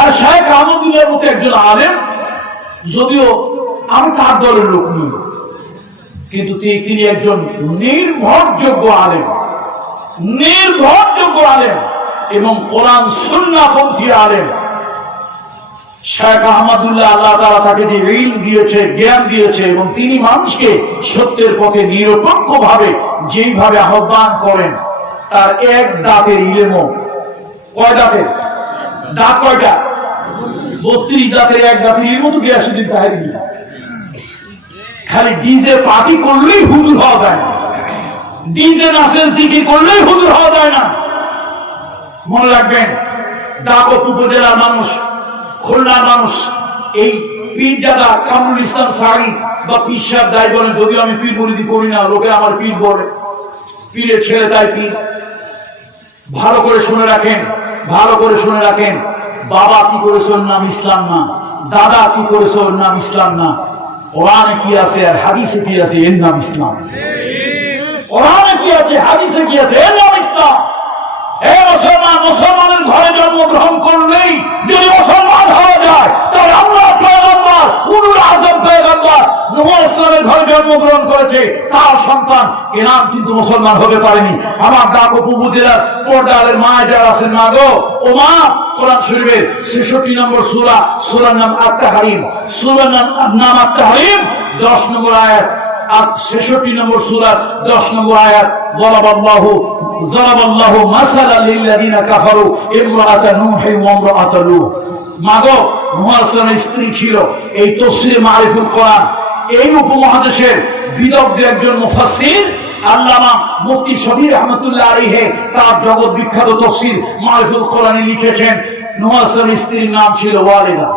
আর শায়েখ আহমদুল্লাহর মতো একজন আলেম, যদিও আমি তার দলের লোক নই, কিন্তু তিনি একজন নির্ভরযোগ্য আলেম, নির্ভরযোগ্য আলেম এবং কোরআন সুন্নাহপন্থী আলেম। শায়েখ আহমদুল্লাহ, আল্লাহ তাআলা তাকে যে ইলম দিয়েছে, জ্ঞান দিয়েছে, এবং তিনি মানুষকে সত্যের পথে নিরপেক্ষভাবে যেইভাবে আহ্বান করেন, তার এক দাঁতের ইলমও, কয় দাঁতের দাঁত? কয়টা? 32 দাঁতের এক দাঁতের ইলমও তো গিয়াসউদ্দিন তাহিরি। খালি ডিজে পার্টি করলেই হুজুর হওয়া যায় না, ডিজে নাচের জিকির করলেই হুজুর হওয়া যায় না। মনে রাখবেন, ডাকপ উপজেলার মানুষ, খুলনার মানুষ, এই পীরজাদা কামরুল ইসলাম সাহারি বা পীর সাহেব যাই বলেন, যদিও আমি পীর মুরিদি করি না, লোকে আমার পীর বলে, পীরের ছেলে তাই পীর। ভালো করে শুনে রাখেন, ভালো করে শুনে রাখেন, বাবা কি করেছে ওর নাম ইসলাম না, দাদা কি করেছে ওর নাম ইসলাম না, কোরআনে কি আছে আর হাদিসে কি আছে এর নাম ইসলাম। কোরআনে কি আছে, হাদিসে কি আছে, এর নাম ইসলাম। হে মুসলমান, মুসলমানের ঘরে জন্মগ্রহণ করলেই যদি মুসলমান হওয়া যায়, তাহলে আল্লাহ পয়গম্বর উলুল আযম পয়গম্বর নূহ ইসলামের ঘরে জন্মগ্রহণ করেছে, তার সন্তান এ নাম কিন্তু মুসলমান হতে পারেনি। আমার ডাকো উপজেলার পর্দালের মা যারা আছেন, মা গো ও মা, কোরআন শরীফের 66 নম্বর সূরা, সূরার নাম আত-তাহরিম, সূরার নাম আত-তাহরিম, 10 নম্বর আয়াত, 66 নম্বর সূরার 10 নম্বর আয়াত, যারাবাল্লাহু মাসালাল লিল্লাযিনা কাফারু ইমরাআতা নূহ ওয়া ইমরাআতা লূত। মাগো, নূহ আলাইহিস স্ত্রী ছিল। এই তাফসীরে মারিফুল কোরআন, এই উপমহাদেশের বিদগ্ধ একজন মুফাসসির আল্লামা মুফতি শফি রাহমাতুল্লাহ আলাইহি তার জগৎ বিখ্যাত তাফসীর মারিফুল কোরআনে লিখেছেন, নূহ আলাইহিস স্ত্রীর নাম ছিল ওয়ালিদা।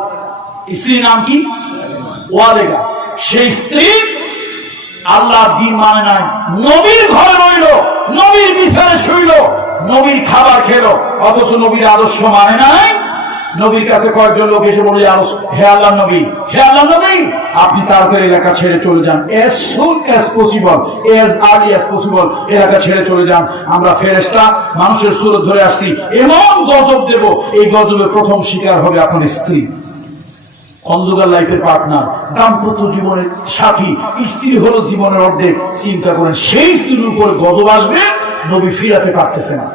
স্ত্রীর নাম কি? ওয়ালিদা। সেই স্ত্রী আল্লাহর দ্বীন মানে নাই, নবীর ঘরে রইল, নবীর বিছানায় শুইল, নবীর খাবার খেলো, অথচ নবীর আদর্শ মানে নাই। নবীর কাছে কয়েকজন লোক এসে বলে, হে আল্লাহ নবী, হে আল্লাহ নবী, আপনি তাড়াতাড়ি এলাকা ছেড়ে চলে যান, as soon as possible, as early as possible এলাকা ছেড়ে চলে যান। আমরা ফেরেশতা মানুষের সুরত ধরে আসছি, এমন গজব দেব, এই গজবের প্রথম শিকার হবে আপনার স্ত্রী। কনজুগাল লাইফের পার্টনার, দাম্পত্য জীবনের সাথী, স্ত্রী হলো জীবনের অর্ধেক। চিন্তা করেন, সেই স্ত্রীর উপরে গজব আসবে, নবী ফিরাতে পারতেছে না,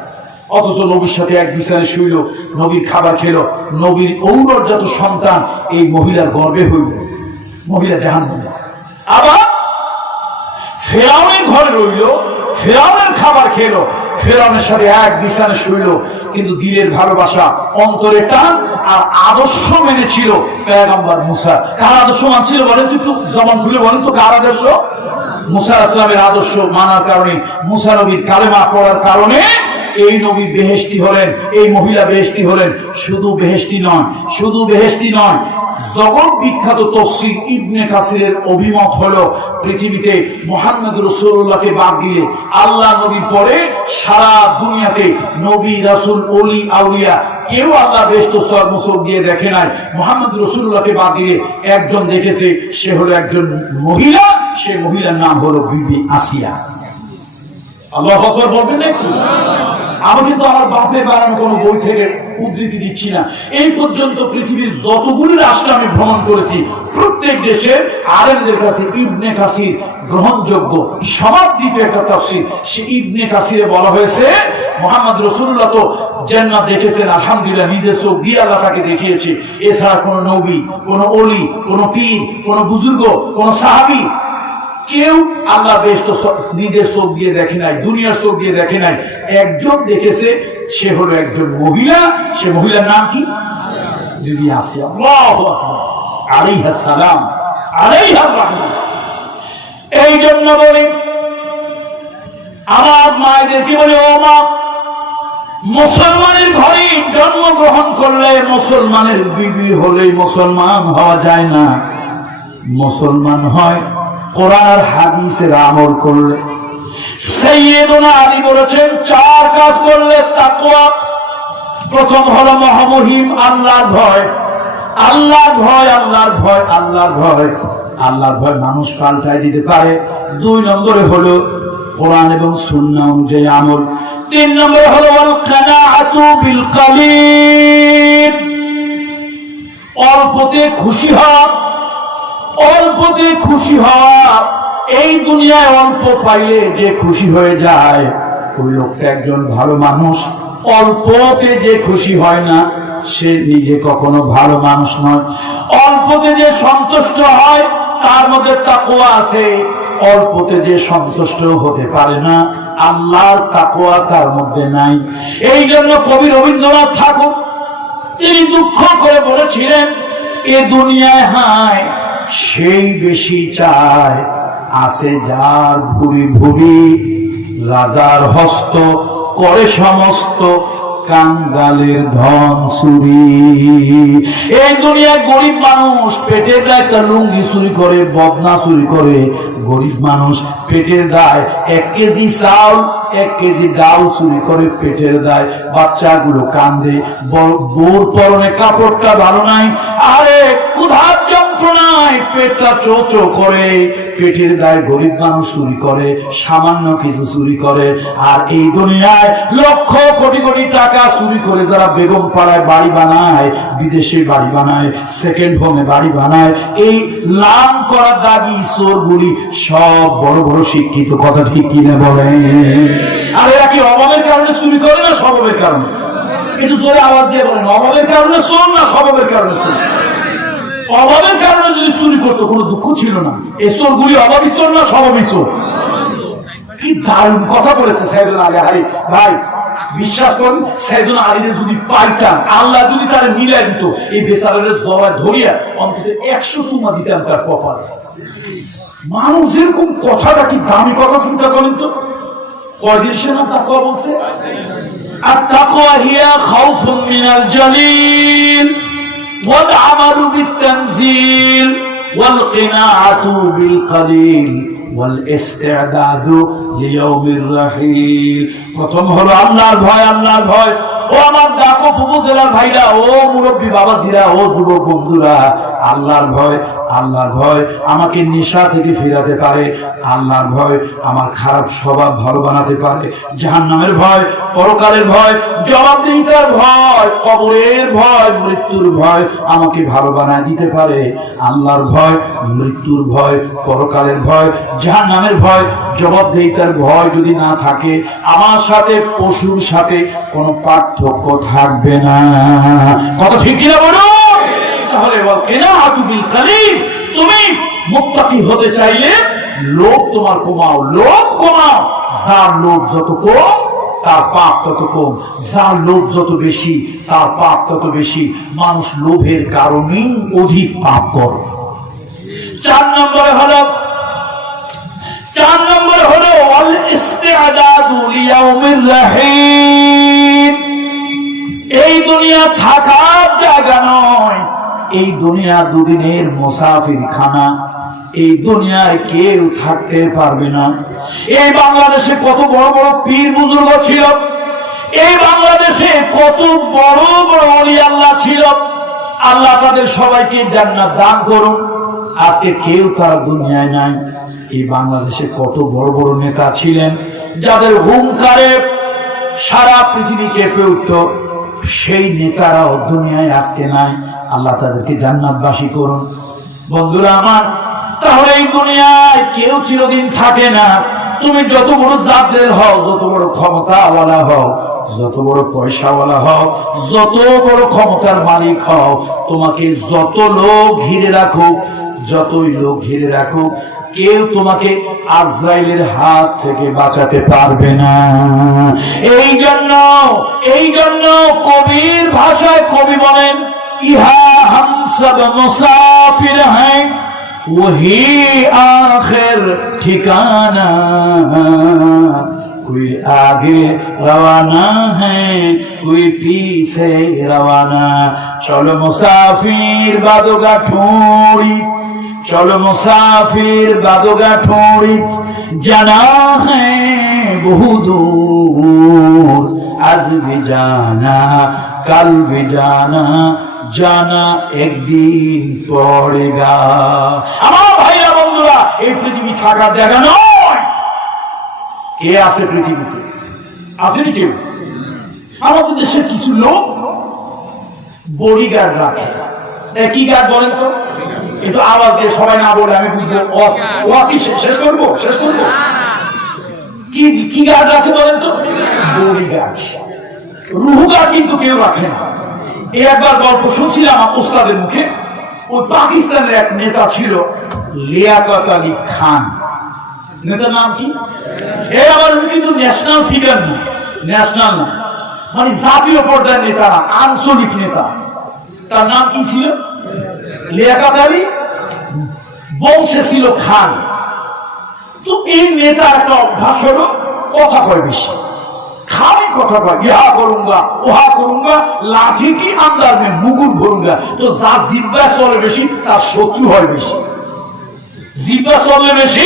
অথচ নবীর সাথে এক বিছানায় শুইল, নবীর খাবার খেলো, নবীর ঔরজাত সন্তান এই মহিলার গর্ভে হইল, মহিলা জাহান্নামে। আবার ফেরাউনের ঘরে রইল, ফেরাউনের খাবার খেলো, ফেরাউনের সাথে এক বিছানায় শুইল, কিন্তু দিলের ভালোবাসা, অন্তরে টান আর আদর্শ মেনে ছিল পয়গম্বর মুসা। কার আদর্শ মানছিল বলেন তো, একটু জবান খুলে বলেন তো, কার আদর্শ? মুসা ইসলামের আদর্শ মানার কারণে, মুসা নবীর কালেমা পড়ার কারণে এই নবী বেহেশতি হলেন, এই মহিলা বেহেশতি হলেন। শুধু বেহেশতি নয়, শুধু বেহেশতি নয়, জগৎ বিখ্যাত তাফসীর ইবনে কাসিরের অভিমত হলো, পৃথিবীতে মুহাম্মদ রাসূলুল্লাহকে বাদ দিলে আল্লাহ নবীর পরে সারা দুনিয়াতে নবী, রাসূল, ওলি, আউলিয়া কেউ আল্লাহ বেহেশত স্বর্গ চোখ দিয়ে দেখে নাই। মুহাম্মদ রাসূলুল্লাহকে বাদ দিয়ে একজন দেখেছে, সে হলো একজন মহিলা, সে মহিলার নাম হলো বিবি আসিয়া। আল্লাহু আকবার বলবেন নাকি? আমি কিন্তু আমার বাপের বানানো কোনো বই থেকে উদ্ধৃতি দিচ্ছি না। এই পর্যন্ত পৃথিবীর যতগুলি রাষ্ট্র আমি ভ্রমণ করেছি, প্রত্যেক দেশের আলেমদের কাছে ইবনে কাসির গ্রহণযোগ্য সমাদৃত একটা তাফসীর। সে ইবনে কাসিরে বলা হয়েছে, মুহাম্মদ রাসূলুল্লাহ তো জান্নাত দেখেছেন, আলহামদুলিল্লাহ, নিজের চোখ দিয়ে আল্লাহ তাকে দেখিয়েছে। এছাড়া কোন নবী, কোন ওলি, কোন পীর, কোন বুজুর্গ, কোন সাহাবী কেউ আল্লাহ বেহেশত নিজের চোখ দিয়ে দেখে নাই, দুনিয়ার চোখ দিয়ে দেখে নাই। একজন দেখেছে, সে হলো একজন মহিলা। সে মহিলার নাম কি? বিবি আসিয়া। আল্লাহু আকবার, আলাইহিস সালাম, আলাইহির রাহমাত। এই জন্য বলি, আমার মায়েদেরকে বলি, ও মা, মুসলমানের ঘরে জন্মগ্রহণ করলে, মুসলমানের বিবি হলে মুসলমান হওয়া যায় না। মুসলমান হয় কোরআন আর হাদিসের আমল করলে। সাইয়েদুনা আলী বলেছেন, 4 কাজ করলে তাকওয়া। প্রথম হলো মহামহিম আল্লাহর ভয়, আল্লাহর ভয়, আল্লাহর ভয়, আল্লাহর ভয়। আল্লাহর ভয় মানুষ পাল্টায় দিতে পারে। 2 নম্বরে হলো কোরআন এবং সুন্নাহ অনুযায়ী আমল। 3 নম্বরে হলো ওয়াল কানাআতু বিল কালিল, অল্পতে খুশি হওয়া, অল্পতে খুশি হওয়া। এই দুনিয়ায় অল্প পাইলে যে খুশি হয়ে যায়, ওই লোকটা একজন ভালো মানুষ। অল্পতে যে খুশি হয় না, সে নিজে কখনো ভালো মানুষ নয়। অল্পতে যে সন্তুষ্ট হয়, তার মধ্যে তাকওয়া আছে। অল্পতে যে সন্তুষ্ট হতে পারে না, আল্লাহর তাকওয়া তার মধ্যে নাই। এই জন্য কবি রবীন্দ্রনাথ ঠাকুর তিনি দুঃখ করে বলেছিলেন, এ দুনিয়ায় হায় সেই বেশি চায়, আছে যার ভুরি ভুরি, রাজার হস্ত করে সমস্ত, কাঙ্গালের ধন চুরি। এই দুনিয়ায় গরিব মানুষ পেটের দায় একটা লুঙ্গি চুরি করে, বদনা চুরি করে। গরিব মানুষ পেটের দায় 1 কেজি চাউল 1 কেজি ডাল চুরি করে পেটের দায়। বাচ্চাগুলো কান্দে, বোর পরনে কাপড়টা ভালো নাই, আরে ক্ষুধার যন্ত্রণায় পেটটা চো চো করে। পেটের দায় গরিব মানুষ চুরি করে, সামান্য কিছু চুরি করে। আর এই দুনিয়ায় লক্ষ কোটি কোটি টাকা চুরি করে যারা বেগম পাড়ায় বাড়ি বানায়, বিদেশে বাড়ি বানায়, সেকেন্ড হোমে বাড়ি বানায়, এই লাভ করার দাবি চোরগুলি সব বড় বড় শিক্ষিত। কথা ঠিক কিনে বলে? আর এরা কি অভাবের কারণে চুরি করে না স্বভাবের কারণে? কিন্তু জোরে আওয়াজ দিয়ে বলেন, অভাবের কারণে চোর না স্বভাবের কারণে চোর? অভাবের কারণে যদি চুরি করতো কোনো দুঃখ ছিল না। এই চোরগুলি অভাবী চোর না স্বভাবী চোর? কি দারুণ কথা বলেছে সাইয়েদুনা আলী। হাই ভাই, বিশ্বাস করুন, সাইয়েদুনা আলীকে যদি পাইতাম, আল্লাহ যদি তারা মিলাই দিত, এই বেচারারে জবায় ধরিয়া অন্তত 100 চুমা দিতাম তার কপালে। মানুষ এরকম কথাটা কি দামি কথা, চিন্তা করেন তো। কয়দিন সে না তাকওয়া বলছে, আর তাকওয়া হিয়া খাউফুন মিনাল জালিল ওয়াল আমালু বিত-তানজিল ওয়াল কিনাআতু বিল কলিল ওয়াল ইস্তি'দাদু লিয়াউমির রাহিল। প্রথম হলো আল্লাহর ভয়, আল্লাহর ভয়। ও আমার ডাকো উপজেলার ভাইরা, ও মুরব্বী বাবাজিরা, ও যুবক বন্ধুরা, আল্লাহর ভয়, আল্লাহর ভয় আমাকে নেশা থেকে ফেরাতে পারে। আল্লাহর ভয় আমার খারাপ স্বভাব ভালো বানাতে পারে। জাহান্নামের ভয়, পরকালের ভয়, জবাবদিহিতার ভয়, কবরের ভয়, মৃত্যুর ভয় আমাকে ভালো বানায় দিতে পারে। আল্লাহর ভয়, মৃত্যুর ভয়, পরকালের ভয়, জাহান্নামের ভয়, জবাবদিহিতার ভয় যদি না থাকে, আমার সাথে পশুর সাথে কোনো পার্থক্য থাকবে না। কথা ঠিক কিনা বলো? তাহলে তুমি মুত্তাকি হতে চাইলে লোভ তোমার কমাও, লোভ কমাও। যার লোভ যত কম তার পাপ তত কম, যার লোভ যত বেশি তার পাপ তত বেশি। মানুষ লোভের কারণেই অধিক পাপ করে। 4 নম্বরে হলো আল ইস্তি'দাদু লিয়াউমির রাহিল। এই দুনিয়া থাকার জায়গা নয়, এই দুনিয়া দুদিনের মুসাফির খানা। এই দুনিয়ায় কেউ থাকতে পারবে না। এই বাংলাদেশে কত বড় বড় পীর বুজুর্গ ছিল, এই বাংলাদেশে কত বড় বড় ওলি আল্লাহ ছিল। আল্লাহ তাদের সবাইকে জান্নাত দান করুন। আজকে কেউ তার দুনিয়ায় নাই। এই বাংলাদেশে কত বড় বড় নেতা ছিলেন, যাদের হুঙ্কারে সারা পৃথিবী কেঁপে উঠত, সেই নেতারাও দুনিয়ায় আজকে নাই। আল্লাহ তাদেরকে জান্নাতবাসী করুন। বন্ধুরা আমার, তাহলে এই দুনিয়ায় কেউ চিরদিন থাকে না। তুমি যত বড় জাতের হও, যত বড় ক্ষমতাওয়ালা হও, যত বড় পয়সাওয়ালা হও, যত বড় ক্ষমতার মালিক হও, তোমাকে যত লোক ঘিরে রাখুক, যতই লোক ঘিরে রাখুক, কেউ তোমাকে আজরাইলের হাত থেকে বাঁচাতে পারবে না। এই জন্য কবির ভাষায় কবি বলেন, ইহা হাম সব মুসাফির হ্যায় वही आखिर ठिकाना, कोई आगे रवाना है कोई पीछे रवाना। चलो मुसाफिर बादोगा ठोड़ी, चलो मुसाफिर बादोगा ठोड़ी, जाना है बहु दूर, आज भी जाना कल भी जाना, জানা একদিন পড়েগা। আমার ভাইরা বন্ধুরা, এই পৃথিবী থাকার জায়গা নয়। কে আছে পৃথিবীতে? আসেনি কেউ? আমাদের দেশের কিছু লোক বডিগার্ড রাখে। একই গার্ড বলেন তো, একটু আওয়াজ দিয়ে সবাই না বলে আমি বুঝতে শেষ করবো। কি গার্ড রাখে বলেন তো? বডিগার্ড। রুহু গার্ড কিন্তু কেউ রাখে না। একবার গল্প শুনছিলাম ওস্তাদের মুখে, ওই পাকিস্তানের এক নেতা ছিল লিয়াকত আলী খান। নেতার নাম কি? আমার কিন্তু ন্যাশনাল ফিগার না, ন্যাশনাল না, মানে জাতীয় পর্যায়ের নেতা না, আঞ্চলিক নেতা। তার নাম কি ছিল? লিয়াকত আলী, বংশে ছিল খান। তো এই নেতার একটা অভ্যাস হলো কথা কয় বেশি। खाली कथा कह यहा करूंगा वहा करूंगा लाठी की अंदर में मुगुर भरूंगा तो जा जिब्बा चले बेशी तार शत्रु হয় বেশি জিব্বা চলে বেশি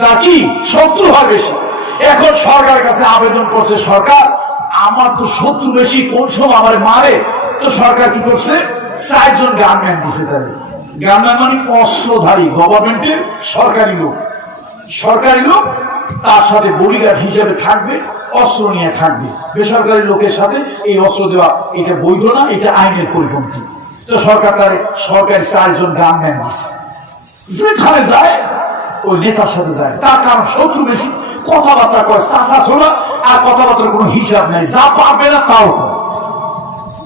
তা কি শত্রু হয় বেশি এখন সরকারের কাছে আবেদন করছে সরকার আমার তো শত্রু বেশি কোন সময় আমারে মারে তো সরকার কি করছে 4 জন গানম্যান দিয়েছে তাদের গানম্যান মানে অস্ত্রধারী গভর্নমেন্টের সরকারি লোক তার সাথে বডিগার্ড হিসেবে থাকবে অস্ত্র নিয়ে থাকবে বেসরকারি লোকের সাথে এই অস্ত্র দেওয়া এটা বৈধ না এটা আইনের পরিপন্থী তো সরকার তার সরকারি 4 জন গানম্যান দিয়েছে যেখানে যায় ওই নেতার সাথে যায় তার কারণ শত্রু বেশি কথাবার্তা করে চাষা ছোলা আর কথাবার্তার কোনো হিসাব নেই যা পারবে না তাও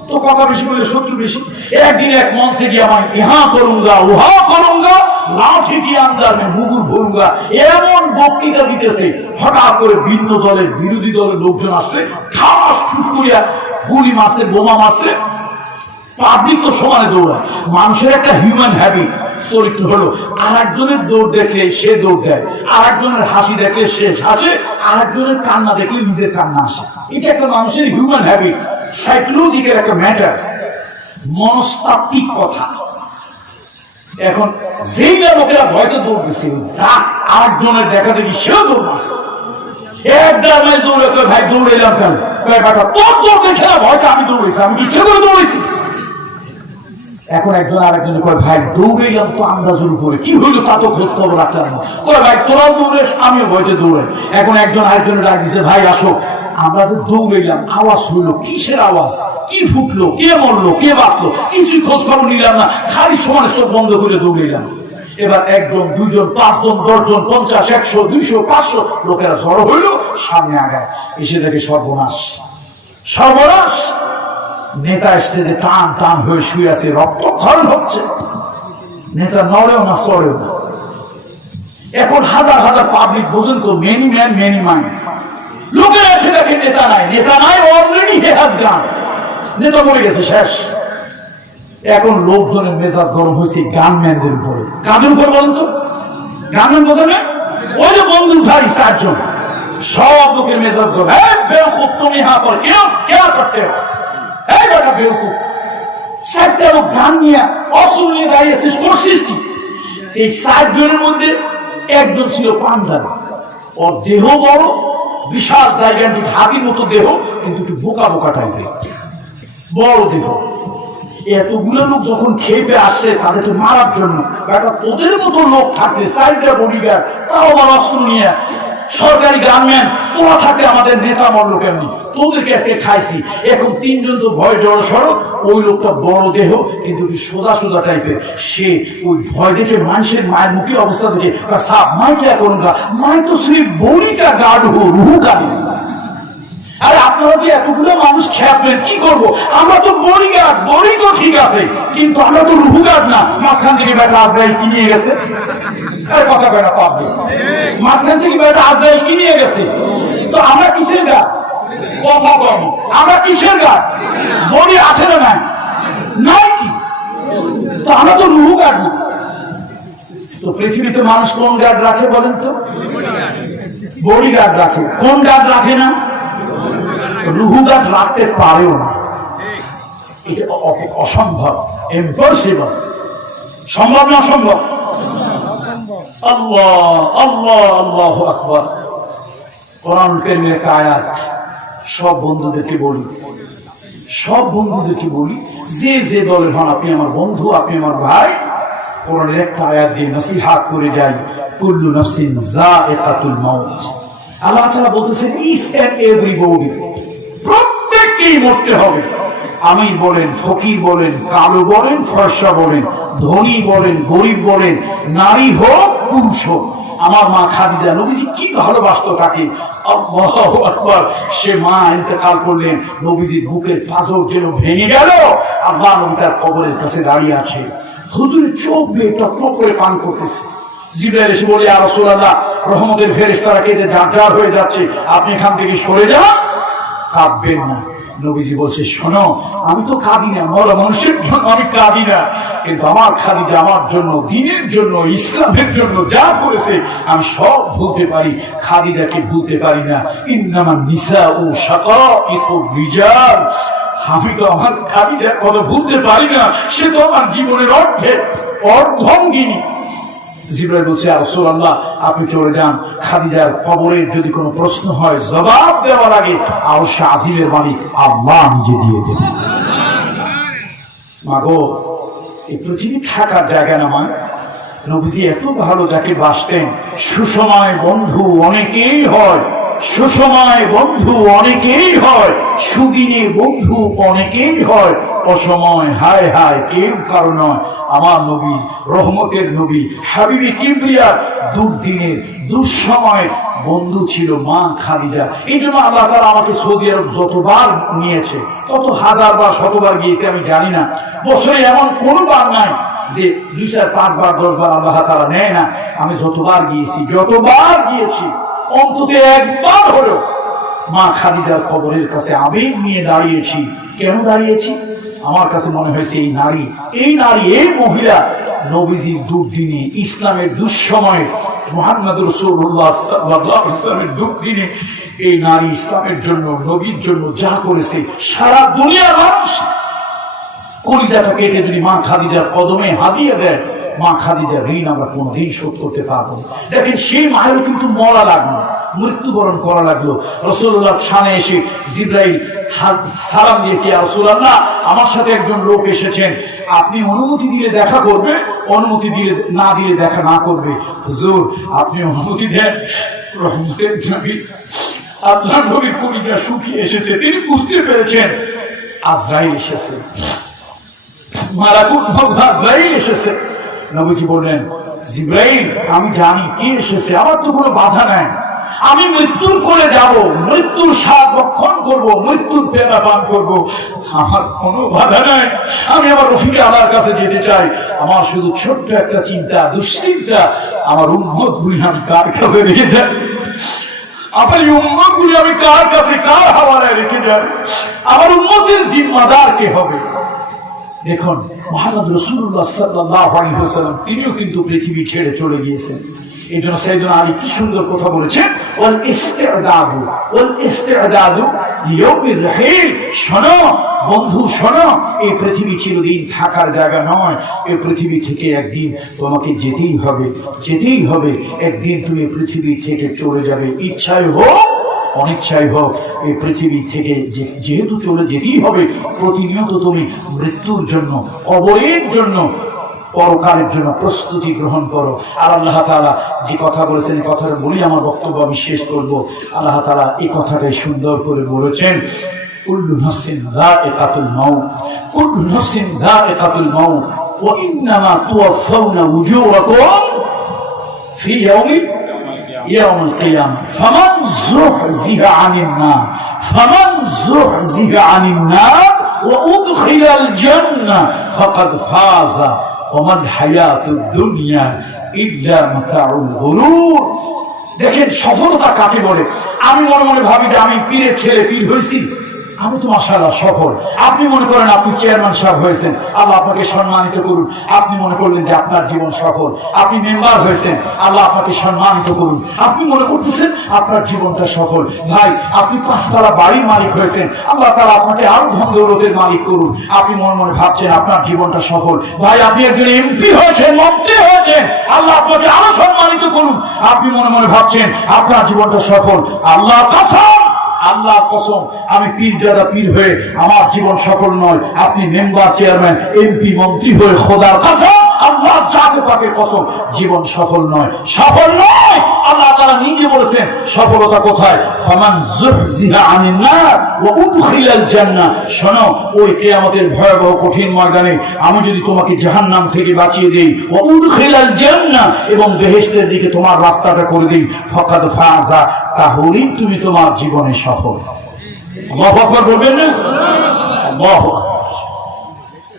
तो কথা বেশি বলে শত্রু বেশি একদিন এক মঞ্চে গিয়ে আমি ইহা করুঙ্গা উহা করুঙ্গা লাঠি দিয়ে अंदर में মুগুর ভরুঙ্গা এমন বক্তৃতা দিতেছে হঠাৎ করে ভিন্ন দলের বিরোধী দলের লোকজন আসছে ঠাস ঠুস করিয়া গুলি মারছে বোমা মারছে পাবলিক তো সমানে দৌড়ায় মানুষের একটা হিউম্যান হ্যাবিট চরিত্র হলো আরেকজনের দৌড় দেখলে সে দৌড় দেয় আরেকজনের হাসি দেখলে সে হাসে আরেকজনের কান্না দেখলে নিজের কান্না আসে এটা একটা মানুষের হিউম্যান হ্যাবিট সাইকোলজিক্যাল একটা ম্যাটার মনস্তাত্ত্বিক কথা এখন যেই লোকেরা ভয়তে দৌড়তেছে আরেকজনের দেখা দেখি সেও দৌড়াচ্ছে একটা মাইল দৌড়ে ভাই দৌড়ে এলাম কেন তোর দৌড় দেখে না ভয়টা আমি দৌড়েছি আমি ইচ্ছে করে দৌড়েছি এখন একজন আরেকজন কয় ভাই দৌড়ে গেলাম তো আন্দাজের উপরে কি হইলো তা তো খোঁজ খবর রাখলাম না কয় ভাই তোরাও দৌড়ে আমিও ভয়তে দৌড়াই এখন একজন আরেকজনের ডাক দিছে ভাই আসো আমরা যে দৌড়ে গেলাম আওয়াজ হইলো কিসের আওয়াজ কি ফুটলো কে মরলো কে বাঁচলো কিছুই খোঁজ খবর নিলাম না খালি সমানে চোখ বন্ধ করে দৌড়ে গেলাম এবার একজন দুইজন 5 জন 10 জন 50 100 200 500 লোকেরা জড়ো হইলো সামনে আগায় এসে দেখে সর্বনাশ নেতা স্টেজে টান টান হয়ে শুয়ে আছে রক্তক্ষরণ হচ্ছে নেতা নড়েও না চড়েও না এখন হাজার হাজার পাবলিক বোঝেন তো মেনি ম্যান মেনি মাইন্ড লোকেরা এসে দেখে নেতা নাই অলরেডি হে হ্যাজ গান নেতা মরে গেছে শেষ এখন লোকজনের মেজাজ গরম হয়েছে গানম্যানদের উপরে কাদের উপর বলেন তো গানম্যান বোঝেন না ওই যে বন্দুকধারী 4 জন সব লোকের মেজাজ গরম বেওকুফ তুমি হা পর কেউ क्या करते हो এই বেটা বেওকুফ 4টা লোক গান নিয়ে অস্ত্র নিয়ে দাঁড়িয়েছে করছিস কি এই 4 জনের মধ্যে একজন ছিল পাঞ্জাবি ওর দেহ বড় বিশাল জায়গাটি হাতির মতো দেহ কিন্তু একটু বোকা বোকা টাইপের বড় দেহ এতগুলো লোক যখন খেপে আসে তাদের তো মারার জন্য তোদের মতো লোক থাকে 4টা বডিগার্ড তাও আবার অস্ত্র নিয়ে সরকারি গানম্যান তোরা থাকে আমাদের নেতা মরলো কেমনি তোদেরকে আজকে খাইছি এখন 3 জন তো ভয় জড়ো সড়ো ওই লোকটা বড় দেহ কিন্তু সোজা সোজা টাইপের সে ওই ভয় দেখে মানুষের মায়ের মুখী অবস্থা দেখে সাপ মাই কে করুঙ্গা মাই তো সির্ফ বড়িটা গার্ড হো রুহু গাড়ি আর আপনারা যে এতগুলো মানুষ খেপলেন কি করবো আমরা তো বডিগার্ড বডি তো ঠিক আছে কিন্তু আমরা তো রুহু গার্ড না মাঝখান থেকে বেটা আজরাইল কি নিয়ে গেছে কথা বেটা পাবো মাঝখান থেকে বেটা আজরাইল কি নিয়ে গেছে তো আমরা কিসের গার্ড কথা কম আমরা কিসের গার্ড বডি আছে না নাই কি তো আমরা তো রুহু গার্ড না তো পৃথিবীতে মানুষ কোন গার্ড রাখে বলেন তো বডি গার্ড রাখে কোন গার্ড রাখে না রুহু গার্ড রাখতে পারেও না এটা অসম্ভব ইম্পসিবল সম্ভব না অসম্ভব আল্লাহ আল্লাহ আল্লাহু আকবার কোরআন কারীমের আয়াত সব বন্ধুদেরকে বলি যে যে দলের হন আপনি আমার বন্ধু আপনি আমার ভাই কোরআনের একটা আয়াত দিয়ে নসিহত করে যাই কুল্লু নাফসিন যায়িকাতুল মাউত আল্লাহ তাআলা বলতেছেন ইচ এন্ড এভরিবডি প্রত্যেককেই মরতে হবে আমির বলেন ফকির বলেন কালো বলেন ফর্সা বলেন ধনী বলেন গরিব বলেন নারী হোক পুরুষ হোক আমার মা খাদিজা নবীজি কি ভালোবাসতো তাকে আল্লাহু আকবার সে মা ইন্তেকাল করলেন নবীজির বুকের পাঁজর যেন ভেঙে গেল আল্লাহ নবী তার কবরের কাছে দাঁড়িয়ে আছে হুজুরের চোখ বেয়ে টকটক করে পান করতেছে জিবরাইল এসে বলে ইয়া রাসূলুল্লাহ রহমতের ফেরেশতারা কেঁদে ঝাঁঝার হয়ে যাচ্ছে আপনি এখান থেকে সরে যান কাঁদবেন না। নবীজি বলছে, শোনো, আমি তো কাঁদি না, মরা মানুষের জন্য আমি কাঁদি না, কিন্তু আমার খাদিজা আমার জন্য, দ্বীনের জন্য, ইসলামের জন্য যা করেছে আমি সব ভুলতে পারি, খাদিজাকে ভুলতে পারি না। ইন্নামা নিসাউ শাকাইকুর রিজাল, আমি তো আমার খাদিজার কথা ভুলতে পারি না, সে তো আমার জীবনের অর্ধাঙ্গিনী। জিবরাইল বলছে, ইয়া রাসূলুল্লাহ, আপনি চলে যান, খাদিজার কবরের যদি কোনো প্রশ্ন হয় জবাব দেওয়ার আগে আরশ আজিমের মালিক আল্লাহ নিজে দিয়ে দেবেন। মাগো, এই পৃথিবী থাকার জায়গা না মা। নবীজি এত ভালো যাকে বাসতেন। সুসময় বন্ধু অনেকেই হয়, সুসময় বন্ধু অনেকেই হয়, সুদিনে বন্ধু অনেকেই হয়, অসময় হায় হায় কেউ কারো নয়। আমার নবী, রহমতের নবী, হাবিবি কিবরিয়া, দুর্দিনের দুঃসময় বন্ধু ছিল মা খাদিজা। এই জন্য আল্লাহ তাআলা আমাকে সৌদি আরব যতবার নিয়েছে, তত হাজার বার শতবার গিয়েছে আমি জানি না, বছরে এমন কোনো বার নাই যে 2, 4, 5 বার 10 বার আল্লাহ তাআলা নেয় না। আমি যতবার গিয়েছি অন্তত একবার হলো মা খাদিজার কবরের কাছে আবেগ নিয়ে দাঁড়িয়েছি। কেন দাঁড়িয়েছি? আমার কাছে মনে হয়েছে এই নারী, এই মহিলা নবীজির দুর্দিনে, ইসলামের দুঃসময়ে, মুহাম্মদ রাসূলুল্লাহ সাল্লাল্লাহু আলাইহি ওয়াসাল্লামের দুর্দিনে এই নারী ইসলামের জন্য, নবীর জন্য যা করেছে, সারা দুনিয়ার মানুষ কলিজাটা কেটে যদি মা খাদিজার কদমে হাদিয়ে দেয়, মা খাদিজার ঋণ আমরা কোনদিন শোধ করতে পারবো না। দেখেন, সেই মায়ের কিন্তু মরা লাগলো, মৃত্যুবরণ করা লাগলো। রাসূলুল্লাহ সামনে এসে জিবরাইল সালাম দিয়েছে, ইয়া রাসূলুল্লাহ, আমার সাথে একজন লোক এসেছেন, আপনি অনুমতি দিলে দেখা করবে, অনুমতি দিলে না দিলে দেখা না করবে। হুজুর, আপনি অনুমতি দেন। রহমতের নবী, আল্লাহর নবীর কলিজা শুকিয়ে এসেছে, তিনি বুঝতে পেরেছেন আজরাইল এসেছে, মালাকুল মউত আজরাইল এসেছে। নবীজি বললেন, জিবরাইল, আমি জানি কে এসেছে, আমার তো কোনো বাধা নাই, আমি মৃত্যুর করে যাব, মৃত্যুর স্বাদ ভক্ষণ করব, মৃত্যুর পেয়ালা পান করব, আমার কোনো বাধা নাই। আমি আমার রফিকে আল্লাহর কাছে যেতে চাই। আমার শুধু ছোট্ট একটা চিন্তা, দুশ্চিন্তা, আমার উম্মত গুলি আমি কার কাছে রেখে যাই, আমার এই উম্মত গুলি আমি কার কাছে, কার হাওয়ালায় রেখে যাই, আমার উম্মতের জিম্মাদার কে হবে? দেখুন, মুহাম্মদ রাসূলুল্লাহ সাল্লাল্লাহু আলাইহি ওয়াসাল্লাম তিনিও কিন্তু পৃথিবী ছেড়ে চলে গিয়েছেন। এই জন্য সাইয়েদনা আলী কি সুন্দর কথা বলেছেন, ওয়াল ইস্তি'দাদু লিয়াউমির রাহিল। শোনো বন্ধু, শোনো, এই পৃথিবী চিরদিন থাকার জায়গা নয়। এই পৃথিবী থেকে একদিন তোমাকে যেতেই হবে। একদিন তুমি পৃথিবী থেকে চলে যাবে, ইচ্ছাই হোক অনিচ্ছাই হোক। এই পৃথিবী থেকে যেহেতু চলে যেতেই হবে, প্রতিনিয়ত তুমি মৃত্যুর জন্য, কবরের জন্য, পরকালের জন্য প্রস্তুতি গ্রহণ করো। আর আল্লাহ তাআলা যে কথা বলেছেন, এই কথাটা বলি আমার বক্তব্য আমি শেষ করব। আল্লাহ তাআলা এই কথাটাই সুন্দর করে বলেছেন, কুল্লু নাফসিন যায়িকাতুল মাউত, কুল্লু নাফসিন যায়িকাতুল মাউত ওয়া ইন্নামা তুওয়াফাউনা উজুরাকুম ফি ইয়াউমিল কিয়ামা ফামান যুহজিহা আনিন নার ওয়া উদখিলাল জান্নাহ ফাকাদ ফাযা ওমাল হায়াতুদ দুনিয়া ইল্লা মাতাউল গুরুর। দেখেন, সফলতা কাকে বলে? আমি মনে মনে ভাবি যে আমি পীরের ছেলে, পীর হয়েছি, আমি তো মাশাআল্লাহ সফল। আপনি মনে করেন আপনি চেয়ারম্যান সাহেব হয়েছেন, আল্লাহ আপনাকে সম্মানিত করুন, আপনি মনে করলেন যে আপনার জীবন সফল। আপনি মেম্বার হয়েছেন, আল্লাহ আপনাকে সম্মানিত করুন, আপনি মনে করতেছেন আপনার জীবনটা সফল। ভাই, আপনি 5 তলা বাড়ির মালিক হয়েছেন, আল্লাহ তাআলা আপনাকে আরো ধন দৌলতের মালিক করুন, আপনি মনে মনে ভাবছেন আপনার জীবনটা সফল। ভাই, আপনি একজন এমপি হয়েছেন, মন্ত্রী হয়েছেন, আল্লাহ আপনাকে আরো সম্মানিত করুন, আপনি মনে মনে ভাবছেন আপনার জীবনটা সফল। আল্লাহ কসম, আমি পীরজাদা পীর হয়ে আমার জীবন সফল নয়। আপনি মেম্বার, চেয়ারম্যান, এমপি, মন্ত্রী হয়ে খোদার কসম, আল্লাহ জাতে পাকের কসম, জীবন সফল নয়। আল্লাহ তাআলা নিজে বলেছেন সফলতা কোথায়? ফামান যুহজিহা আনিন নার ওয়া উদখিলাল জান্নাহ। শোনো, ওই কিয়ামতের ভয়াবহ কঠিন ময়দানে আমি যদি তোমাকে জাহান্নাম থেকে বাঁচিয়ে দেই, ওয়া উদখিলাল জান্নাহ, এবং বেহেশতের দিকে তোমার রাস্তাটা করে দেই, ফাকাদ ফাযা, তাহলেই তুমি তোমার জীবনে সফল। আল্লাহু আকবার বলবেন না? আল্লাহু আকবার।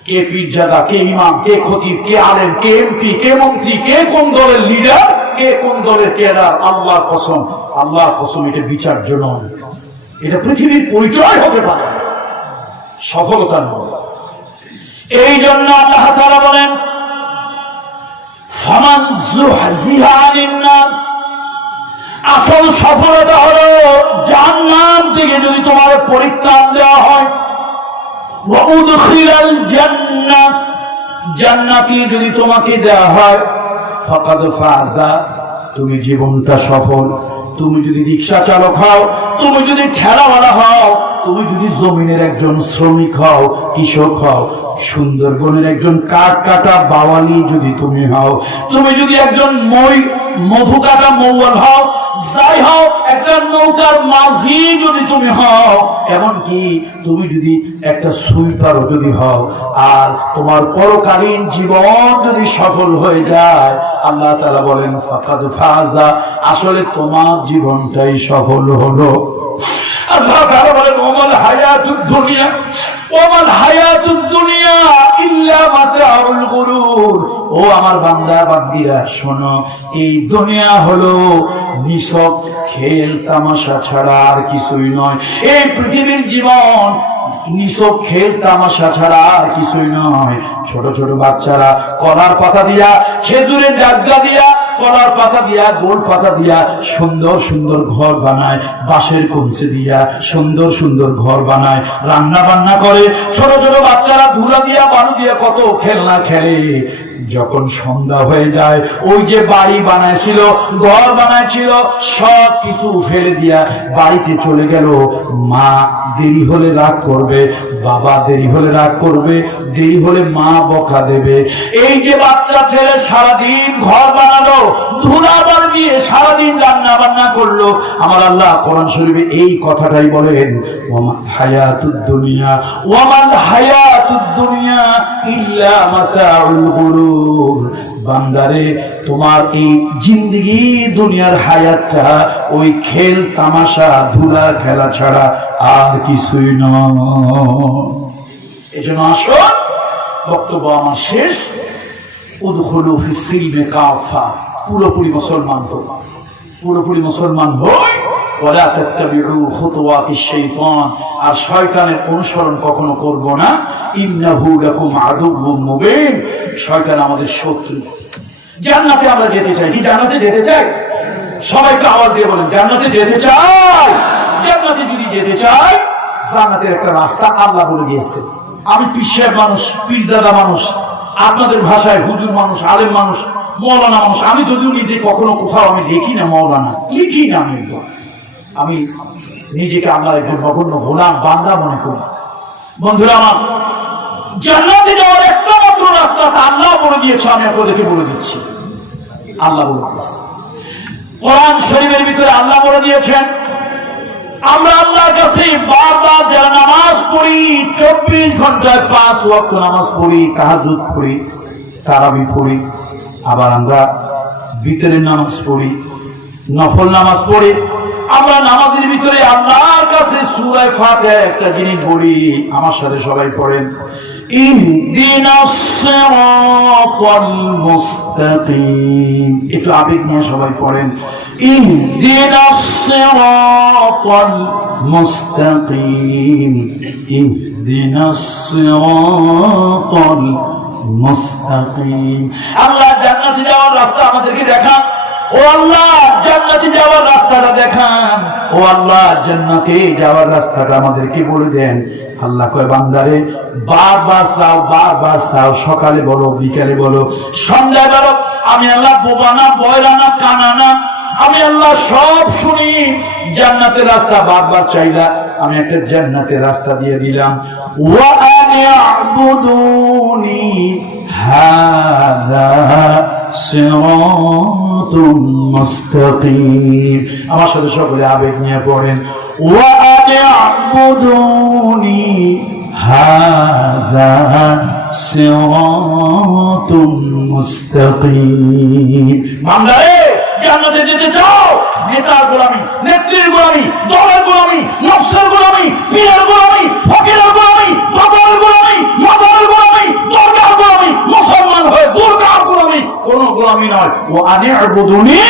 কে পীরজাদা, কে ইমাম, কে খতিব, কে আলেম, কে এমপি, কে মন্ত্রী, কে কোন দলের লিডার, কে কোন দলের কেডার, আল্লাহর কসম, এটা বিচার্য নয়। এটা পৃথিবীর পরিচয় হতে পারে, সফলতা নয়। এই জন্য আল্লাহ তাআলা বলেন, ফামান যুহজিহা আনিন নার, আসল সফলতা হলো জান্নাত থেকে যদি তোমার পরিত্রাণ দেওয়া হয়, ওয়া উদখিলাল জান্নাহ, জান্নাতে যদি তোমাকে দেওয়া হয়, ফাকাদ ফাযা, তুমি জীবনটা সফল। তুমি যদি রিকশা চালক হও, তুমি যদি ঠেলাওয়ালা হও, তুমি যদি জমিনের একজন শ্রমিক হও, কৃষক হও, সুন্দরবনের একজন কাঠ কাটা বাওয়ালি যদি তুমি হও, তুমি যদি একজন মধু কাটা মৌয়াল হও, যাই হও, একটা নৌকার মাঝি যদি তুমি হও, এমনকি তুমি যদি একটা সুইপারও যদি হও, আর তোমার পরকালীন জীবন যদি সফল হয়ে যায়, আল্লাহ তাআলা বলেন ফাকাদ ফাযা, আসলে তোমার জীবনটাই সফল হলো। আল্লাহ তাআলা বলেন ওমাল হায়াতুদ দুনিয়া, ওমাল হায়াতুদ দুনিয়া ইল্লা মাতাউল গুরুর। ও আমার বান্দা বান্দিরা শোনো, এই দুনিয়া হলো নিছক খেল তামাশা ছাড়া আর কিছুই নয়। এই পৃথিবীর জীবন নিছক খেল তামাশা ছাড়া আর কিছুই নয়। ছোট ছোট বাচ্চারা কলার পাতা দিয়া, খেজুরের ডাগা দিয়া, কলার পাতা দিয়া, গোল পাতা দিয়া সুন্দর সুন্দর ঘর বানায়, বাঁশের কঞ্চি দিয়া সুন্দর সুন্দর ঘর বানায়, রান্না বান্না করে। ছোট ছোট বাচ্চারা ধুলা দিয়া, বালু দিয়া কত খেলনা খেলে। যখন সন্ধ্যা হয়ে যায়, ওই যে বাড়ি বানাইছিল, ঘর বানাইছিল, সব কিছু ফেলে দিয়া বাড়িতে চলে গেল। মা দেরি হলে রাগ করবে, বাবা দেরি হলে রাগ করবে, দেরি হলে মা বকা দেবে। এই যে বাচ্চা ছেলে সারাদিন ঘর বানালো, ধুলা বাল দিয়ে সারাদিন রান্না বান্না করলো, আমার আল্লাহ কোরআন শরীফে এই কথাটাই বলেন, ওয়ামাল হায়াতুদ দুনিয়া, ওয়ামাল হায়াতুদ দুনিয়া ইল্লা মাতাউল গুরুর। বান্দারে, তোমার এই জিন্দেগি দুনিয়ার হায়াতটা ওই খেল তামাশা ধুলা খেলা ছাড়া আর কিছুই নয়। এজন্য আসুন, বক্তব্য আমার শেষ। উদখুলু ফিস সিলমি কাফা, পুরোপুরি মুসলমান হই, পুরোপুরি মুসলমান হই। ওয়ালা তাত্তাবিউ খুতুওয়াতিশ শাইতান, আর শয়তানের অনুসরণ কখনো করব না। ইন্নাহু লাকুম আদুউম মুবিন, শয়তান আমাদের শত্রু। জান্নাতে আমরা যেতে চাই, কি জান্নাতে যেতে চাই? সবাইকে আওয়াজ দিয়ে বলেন, জান্নাতে যেতে চাই। জান্নাতে যদি যেতে চাই, জান্নাতের একটা রাস্তা আল্লাহ বলে দিয়েছে। আমি পিসের মানুষ, পীরজাদা মানুষ, আপনাদের ভাষায় হুজুর মানুষ, আলেম মানুষ, মৌলানা মানুষ। আমি যদিও নিজে কখনো কোথাও আমি দেখি না মৌলানা, লিখি না, আমি নিজেকে আল্লাহর একজন নগণ্য গোলাম বান্দা মনে করি। বন্ধুরা আমার, জান্নাতে যাওয়ার একটা মাত্র রাস্তা আল্লাহ বলে দিয়েছে, আমি আপনাদেরকে বলে দিচ্ছি। আল্লাহ বলে দিয়েছে, কোরআন শরীফের ভিতরে আল্লাহ বলে দিয়েছেন, আমরা আল্লাহর কাছে বারবার যারা নামাজ পড়ি, 24 ঘন্টায় 5 ওয়াক্ত নামাজ পড়ি, তাহাজ্জুদ পড়ি, তারাবি পড়ি, আবার আমরা বিতরের নামাজ পড়ি, নফল নামাজ পড়ি, আমরা নামাজের ভিতরে আল্লাহর কাছে সূরা ফাতিহা একটা জিনিস পড়ি। আমার সাথে সবাই পড়েন, ইহদিনাস সিরাতাল মুস্তাকিম। একটু আবেগ নিয়ে সবাই পড়েন, ইহদিনাস সিরাতাল মুস্তাকিম, ইহদিনাস সিরাতাল মুস্তাকিম। আল্লাহ জান্নাতে যাওয়ার রাস্তা আমাদেরকে দেখান। ও আল্লাহ, জান্নাতে যাওয়ার রাস্তাটা দেখান। ও আল্লাহ, জান্নাতে যাওয়ার রাস্তাটা আমাদেরকে বলে দেন। আল্লাহ কয়, বান্দারে বারবার চাও, বারবার চাও, সকালে বলো, বিকালে বলো, সন্ধ্যায় বলো। আমি আল্লাহ বোবা না, বয়রা না, কানা না, আমি আল্লাহ সব শুনি। জান্নাতের রাস্তা বারবার চাইলা, আমি একটা জান্নাতের রাস্তা দিয়ে দিলাম। ওয়া আ'বুদুনি হাযা সিরাতুম মুস্তাকিম। আমার সাথে সকলে আবেগ নিয়ে পড়েন, ওয়া আ'বুদুনি হাযা সিরাতুম মুস্তাকিম। বান্দারে, জান্নাতে যেতে চাও, নেতার গোলামি, নেত্রীর গোলামি, দলের গোলামি, নফসের গোলামি, পীরের গোলামি, ফকিরের গোলামি, বাজারের গোলামি, মাজারের গোলামি, দরগার গোলামি, মুসলমান হয়ে দুর্গার গোলামি, কোন গোলামি নয়। ও আনি'বুদুনি,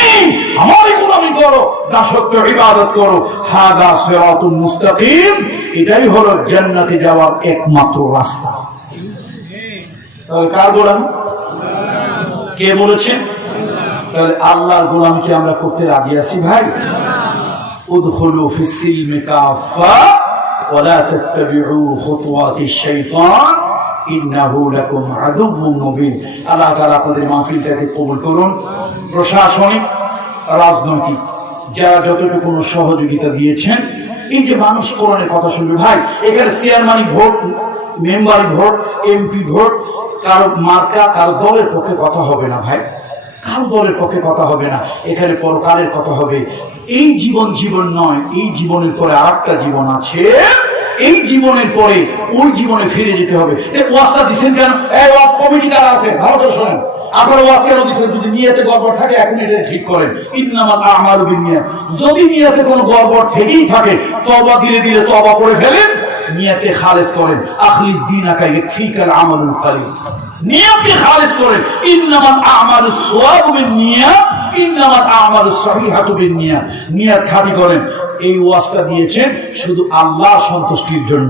আমারই গোলামি করো, দাসত্ব সত্য ইবাদত করো, হাদা সিরাতুল মুস্তাকিম, এটাই হলো জান্নাতে যাওয়ার একমাত্র রাস্তা। তাহলে কার গোলামি? কে বলেছেন? তাহলে আল্লাহর গোলামি কি আমরা করতে রাজি আছি ভাই? উদখুলু ফিস সিলমি কাফা ওয়া লা তাত্তাবিউ খুতুওয়াতিশ শাইতান ইন্নাহু লাকুম আদুউউম মুবিন। আল্লাহ তাআলা আপনাদের মাহফিলটাকে কবুল করুন। প্রশাসনিক, রাজনৈতিক যারা যতটুকু সহযোগিতা দিয়েছেন, এই যে মানুষ কোরআনের কথা শুনবে ভাই, এখানে chairman vote, member vote, MP vote, কারো মার্কা, কারো দলের পক্ষে কথা হবে না ভাই, কারো দলের পক্ষে কথা হবে না। এখানে পরকালের কথা হবে। এই জীবন জীবন নয়, এই জীবনের পরে আরেকটা জীবন আছে। এই জীবনের পরে ওই জীবনে ফিরে যেতে হবে। ওয়াজটা দিচ্ছেন কেন? এই ওয়াজ কমিটি কারা আছে ভালো করে শোনেন। আপনারা ওয়াজ কেন দিচ্ছেন? যদি নিয়তে গড়বড় থাকে 1 মিনিটে ঠিক করেন। ইন্নামাল আমালু বিন্নিয়াত। যদি নিয়তে কোনো গড়বড় থেকেই থাকে, তওবা দিলে দিলে তওবা করে ফেলেন, নিয়তে খালেস করেন। আখলিস দীনাকা ইয়াকফিকাল আমালুল কালিল। নিয়তে খালেস করেন। ইন্নামাল আমালুস সাওয়াবু বিন্নিয়াত, ইন্নামাল আমালুস সহিহাতু বিন্নিয়াত। নিয়ত খাঁটি করেন। এই ওয়াজটা দিয়েছেন শুধু আল্লাহ সন্তুষ্টির জন্য।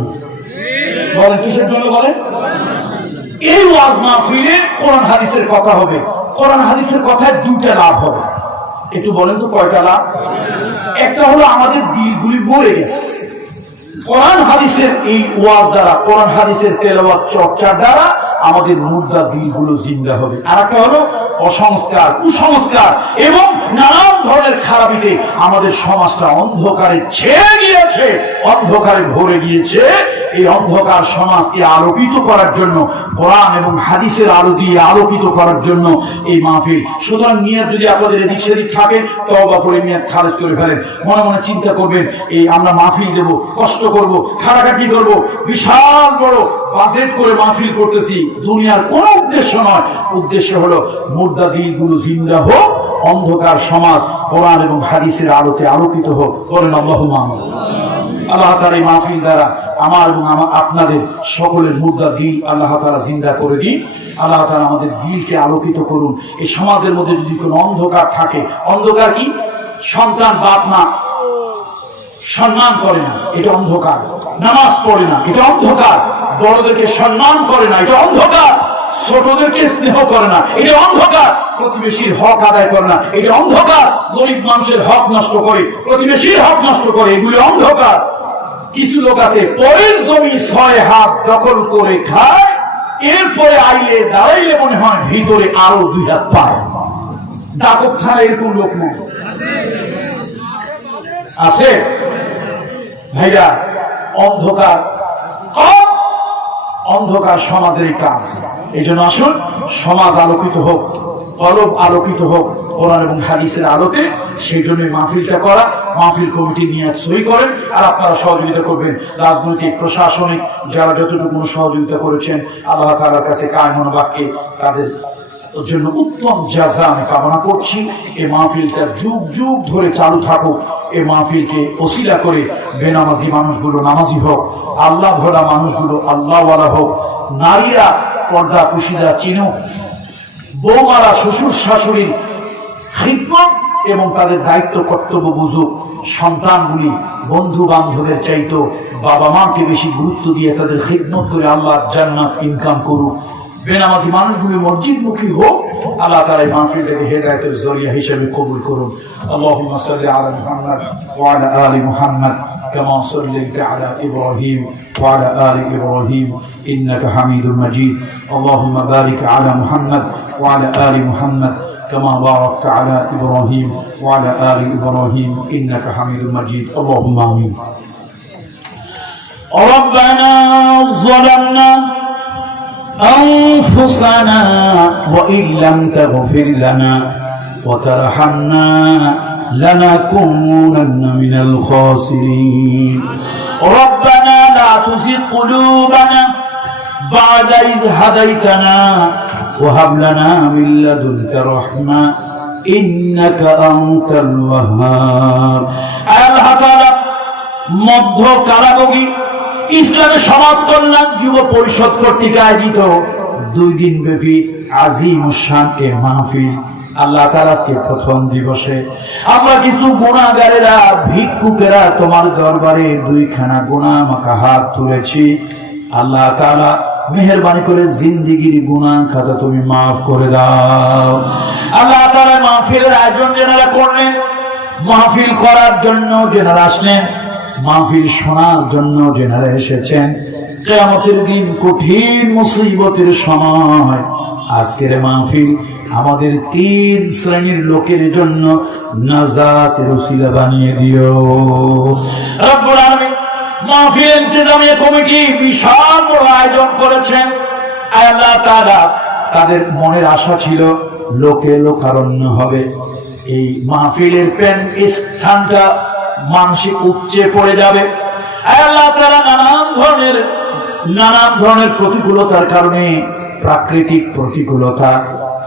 বলেন কিসের জন্য? বলেন এই ওয়াজ মাহফিলে কোরআন হাদিসের কথা হবে। কোরআন হাদিসের কথায় 2টা লাভ হবে। একটু বলেন তো কয়টা লাভ? একটা হলো আমাদের দিলগুলি মরে গেছে কোরআন হাদিসের এই ওয়াজ দ্বারা, কোরআন হাদিসের তেলাওয়াত চর্চার দ্বারা আমাদের মুর্দা দিলগুলো জিন্দা হবে। আর একটা হলো অসংস্কার, কুসংস্কার এবং নানান ধরনের খারাপিতে আমাদের সমাজটা অন্ধকারে ছেয়ে গিয়েছে, অন্ধকারে ভরে গিয়েছে। এই অন্ধকার সমাজকে আলোকিত করার জন্য, কোরআন এবং হাদিসের আলো দিয়ে আলোকিত করার জন্য এই মাহফিল। সুতরাং নিয়ত যদি আপনাদের এদিক সেদিক থাকে, তওবা করে নিয়ত খালেজ করে ফেলেন। মনে মনে চিন্তা করবেন, এই আমরা মাহফিল দেব, কষ্ট করব, খাটাখাটি করব, বিশাল বড় বাজেট করে মাহফিল করতেছি, দুনিয়ার কোন উদ্দেশ্য নয়। উদ্দেশ্য হলো মুর্দা দিলগুলো জিন্দা হোক, অন্ধকার সমাজ কোরআন এবং হাদিসের আলোতে আলোকিত হোক। বলেন আল্লাহুম্মা আমিন। আল্লাহ তাআলা এই মাহফিল দ্বারা আমার এবং আপনাদের সকলের মুর্দা দিল আল্লাহ তাআলা জিন্দা করে দিন। আল্লাহ তাআলা আমাদের দিলকে আলোকিত করুন। এই সমাজের মধ্যে যদি কোনো অন্ধকার থাকে, অন্ধকার কি? সন্তান বাপ মা সম্মান করে না, এটা অন্ধকার। নামাজ পড়ে না, এটা অন্ধকার। বড়দেরকে সম্মান করে না, এটা অন্ধকার। ছোটদেরকে স্নেহ করে না, এটা অন্ধকার। প্রতিবেশীর হক আদায় করে না, এটা অন্ধকার। গরিব মানুষের হক নষ্ট করে, প্রতিবেশীর হক নষ্ট করে, এগুলো অন্ধকার। কিছু লোক আছে পরের জমি 6 হাত দখল করে খায়, এরপরে আইলে দাঁড়াইলে মনে হয় ভিতরে আরো 2 হাত পায়। দাপক খানা এরকম লোক নেই আছে ভাইরা। অন্ধকার অন্ধকার সমাজের কাজ। এই জন্য আসুন সমাজ আলোকিত হোক, কলব আলোকিত হোক কোরআন এবং হাদিসের আলোতে। সেই জন্য মাহফিলটা করা। মাহফিল কমিটি নিয়ে সই করেন, আর আপনারা সহযোগিতা করবেন। রাজনৈতিক, প্রশাসনিক যারা যতটুকু সহযোগিতা করেছেন, আল্লাহ তাআলার কাছে কায়মন বাক্যে তাদের জন্য উত্তম জাযা আমি কামনা করছি। এই মাহফিলটা যুগ যুগ ধরে চালু থাকুক। এই মাহফিলকে ওসিলা করে বেনামাজি মানুষগুলো নামাজি হোক, আল্লাহ ভোলা মানুষগুলো আল্লাহওয়ালা হোক, নারীরা পর্দা কুশিদা চিনুক, বৌমারা শ্বশুর শাশুড়ির খিদমত এবং তাদের দায়িত্ব কর্তব্য বুঝুক, সন্তানগুলি বন্ধু বান্ধবের চাইতো বাবা মাকে বেশি গুরুত্ব দিয়ে তাদের খিদমত করে আল্লাহর জান্নাত ইনকাম করুক। বেনামাজি মানুষগুলি মসজিদমুখী হোক। আল্লাহ তাআলা এই মাহফিলটাকে হেদায়েতের জরিয়া হিসেবে কবুল করুন। আল্লাহুম্মা সাল্লি আলা মুহাম্মাদ ওয়া আলা আলি মুহাম্মাদ কামা সাল্লাইতা আলা ইব্রাহিম ওয়া আলা আলি ইব্রাহিম ইন্নাকা হামিদুম মাজিদ। আল্লাহুম্মা বারিক আলা মুহাম্মাদ ওয়া আলা আলি মুহাম্মাদ كما باركت على إبراهيم وعلى آل إبراهيم إنك حميد مجيد. اللهم آمين. ربنا ظلمنا أنفسنا وإن لم تغفر لنا وترحمنا لنكونن من الخاسرين. ربنا لا تزغ قلوبنا بعد إذ هديتنا وهب لنا من لدنك رحمة إنك أنت الوهاب. আল্লাহ তাআলা মধ্য কারাবগী ইসলামের সমাজ কল্যাণ যুব পরিষদ কর্তৃক আয়োজিত 2 দিন ব্যাপী আজিম শান এ মাহফিল আল্লাহ তাআলা আজকে প্রথম দিবসে আমরা কিছু গুনাহগারেরা ভিক্ষুকেরা তোমার দরবারে দুইখানা গুনাহ মাখা হাত তুলেছি। আল্লাহ তাআলা মেহেরবানি করে জিন্দেগির গুনাহ খাতা তুমি মাফ করে দাও। আল্লাহ তাআলা মাহফিলের আয়োজন যারা করলেন, মাহফিল করার জন্য যারা আসলেন, মাহফিল শোনার জন্য যারা এসেছেন, কিয়ামতের দিন কঠিন মুসিবতের সময় আজকের মাহফিল আমাদের 3 শ্রেণীর লোকের জন্য নাজাতের ওসিলা বানিয়ে দিও রব্বুল আলামিন। মাহফিল ইন্তেজামিয়া কমিটি বিশাল বড় আয়োজন করেছেন। আল্লাহ তাআলা তাদের মনের আশা ছিল লোকে লোকারণ্য হবে, এই মাহফিলের স্থানটা মানসিক উপচে পড়ে যাবে। আল্লাহ তাআলা নানান ধরনের প্রতিকূলতার কারণে, প্রাকৃতিক প্রতিকূলতা,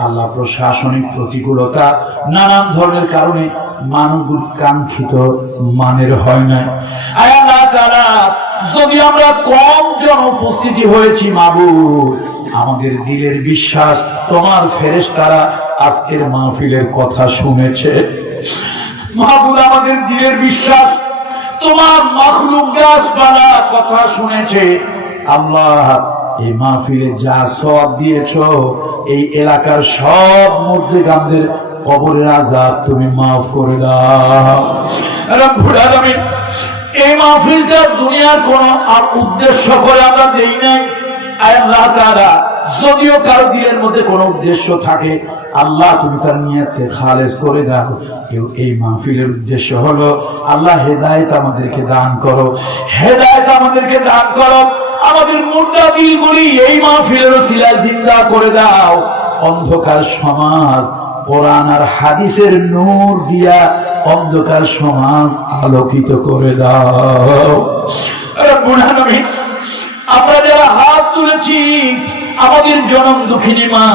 আল্লাহ প্রশাসনিক প্রতিকূলতা, নানান ধরনের কারণে মানবগুলো কাঙ্ক্ষিত মানের হয় না। আল্লাহ তাআলা যদি আমরা কম জন উপস্থিতি হয়েছি মাবুদ, আমাদের দিলের বিশ্বাস তোমার ফেরেশতারা আজকের মাহফিলের কথা শুনেছে। মাহবুব আমাদের দিলের বিশ্বাস তোমার মাখলুক গাছপালা কথা শুনেছে। আল্লাহ এই মাহফিলে যা সওয়াব দিয়েছো, এই এলাকার সব মুর্দেগানদের কবরের আযাব তুমি মাফ করে দাও রব্বুল আলামিন। এই মাহফিলটা দুনিয়ার কোন উদ্দেশ্য করে আমরা দেই নাই। আল্লাহ তাআলা যদিও কারো দিলের মধ্যে কোন উদ্দেশ্য থাকে, আল্লাহ তুমি তার নিয়তকে খালেস করে দাও। এই মাহফিলের উদ্দেশ্য হলো আল্লাহ হেদায়েত আমাদেরকে দান করো, হেদায়েত আমাদেরকে দান করো। আমাদের মুর্দা দিলগুলি এই মাহফিলের ওসিলায় জিন্দা করে দাও। অন্ধকার সমাজ কোরআন আর হাদিসের নূর দিয়া অন্ধকার সমাজ আলোকিত করে দাও রব্বুল আলামিন। আমরা যারা হাত তুলেছি, আমাদের জনম দুঃখিনী মা,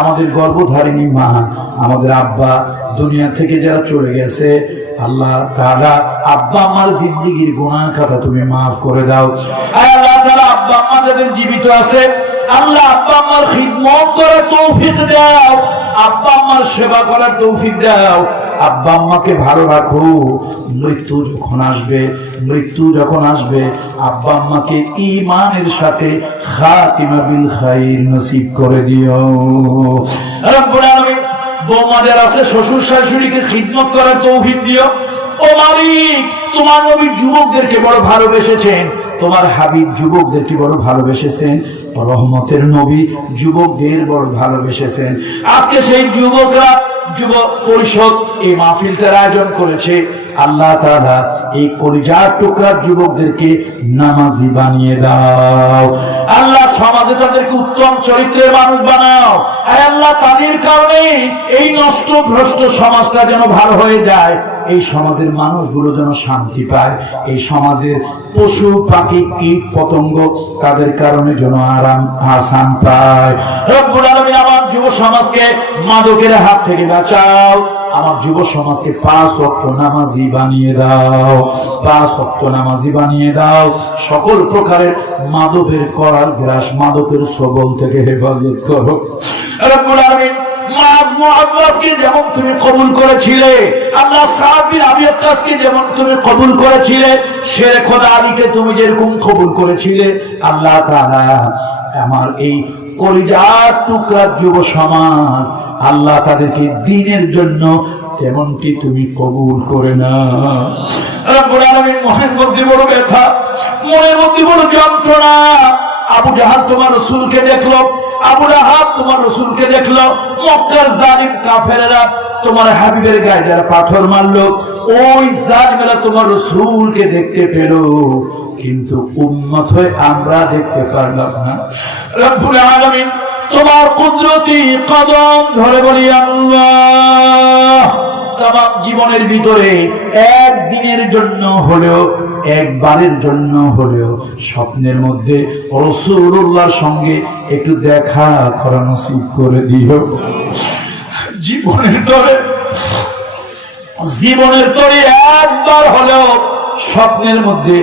আমাদের গর্ভধারিণী মা, আমাদের আব্বা দুনিয়া থেকে যারা চলে গেছে, আল্লাহ তাআলা আব্বা আমার জিন্দেগির গুনাহ খাতা তুমি মাফ করে দাও। আল্লাহ তাআলা আব্বা আম্মা যাদের জীবিত আছে, আল্লাহ আব্বা আম্মার খিদমত করার তৌফিক দাও, আব্বা আম্মার সেবা করার তৌফিক দাও। আব্বা আম্মাকে ভালো রাখো। মৃত্যু যখন আসবে আব্বা আম্মাকে ঈমানের সাথে খাতিমা বিল খাইর নসিব করে দিও রব্বুল আলামিন। বৌমাদের আছে, শ্বশুর শাশুড়িকে খিদমত করার তৌফিক দিও। ও মালিক, তোমার নবী যুবকদেরকে বড় ভালোবেসেছেন, তোমার হাবিব যুবকদেরকে বড় ভালোবেসেছেন, রহমতের নবী যুবকদের বড় ভালোবেসেছেন। আজকে সেই যুবকরা, যুবক পরিষদ এই মাহফিলটার আয়োজন করেছে। আল্লাহ তাআলা এই কলিজার টুকরার যুবকদেরকে নামাজি বানিয়ে দাও। আল্লাহ সমাজে তাদেরকে উত্তম চরিত্রের মানুষ বানাও। আল্লাহ তাদের কারণে এই নষ্ট ভ্রষ্ট সমাজটা যেন ভালো হয়ে যায়, এই সমাজের মানুষগুলো যেন শান্তি পায়, এই সমাজের পশু পাখি কীট পতঙ্গ তাদের কারণে যেন আরাম আসান পায় রব্বুল আলামিন। আমার যুব সমাজকে মাদকের হাত থেকে বাঁচাও। আমার যুব সমাজকে 5 ওয়াক্ত নামাজি বানিয়ে দাও, 5 ওয়াক্ত নামাজি বানিয়ে দাও। সকল প্রকারের মাদকের করার গ্রাস, মাদকের সবল থেকে হেফাজত করো রব্বুল আলামিন। মাআজ মুআব্বাসকে যেমন তুমি কবুল করেছিলে, আল্লাহ সাদ বিন আবি ওয়াক্কাসকে যেমন তুমি কবুল করেছিলে, শেরে খোদা আলীকে তুমি যেরকম কবুল করেছিলে, আল্লাহ তাআলা আমার এই কলিজার টুকরা যুব সমাজ, আল্লাহ তাদেরকে দ্বীনের জন্য তেমনটি তুমি কবুল করে না রব্বুল আলামিন। মনের মধ্যে বড় ব্যথা, মনের মধ্যে বড় যন্ত্রণা। আবু জাহাল তোমার রাসূলকে দেখলো, আবু লাহাব তোমার রাসূলকে দেখলো, মক্কার জালিম কাফেররা তোমার হাবিবের গায়ে যারা পাথর মারলো, ওই জালিমেরা তোমার রাসূলকে দেখতে পেল, কিন্তু উম্মত হয়ে আমরা দেখতে পারলাম না রব্বুল আলামিন। তোমার কুদরতি কদম ধরে বলি আল্লাহ, তামাম জীবনের ভিতরে একদিনের জন্য হলেও, একবারের জন্য হলেও স্বপ্নের মধ্যে রাসূলুল্লাহর সঙ্গে একটু দেখা করা নসিব করে দিও। জীবনের তরে একবার হলেও স্বপ্নের মধ্যে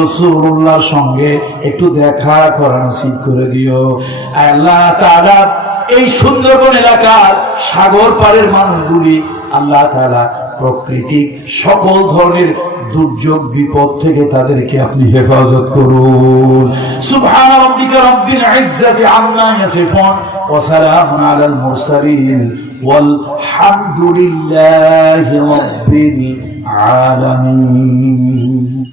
রাসূলুল্লাহর সঙ্গে একটু দেখা করা নসিব করে দিও। আল্লাহ তাআলা এই সুন্দরবন এলাকার সাগর পাড়ের মানুষগুলি আল্লাহ তাআলা প্রকৃতিক সকল ধরনের দুর্যোগ বিপদ থেকে তাদেরকে আপনি হেফাজত করুন। সুবহান রাব্বিকা রাব্বিল ইজ্জাতি আম্মা ইয়াসিফুন ওয়া সালামুন আলাল মুরসালিন ওয়াল হামদুলিল্লাহি রাব্বিল আলামিন।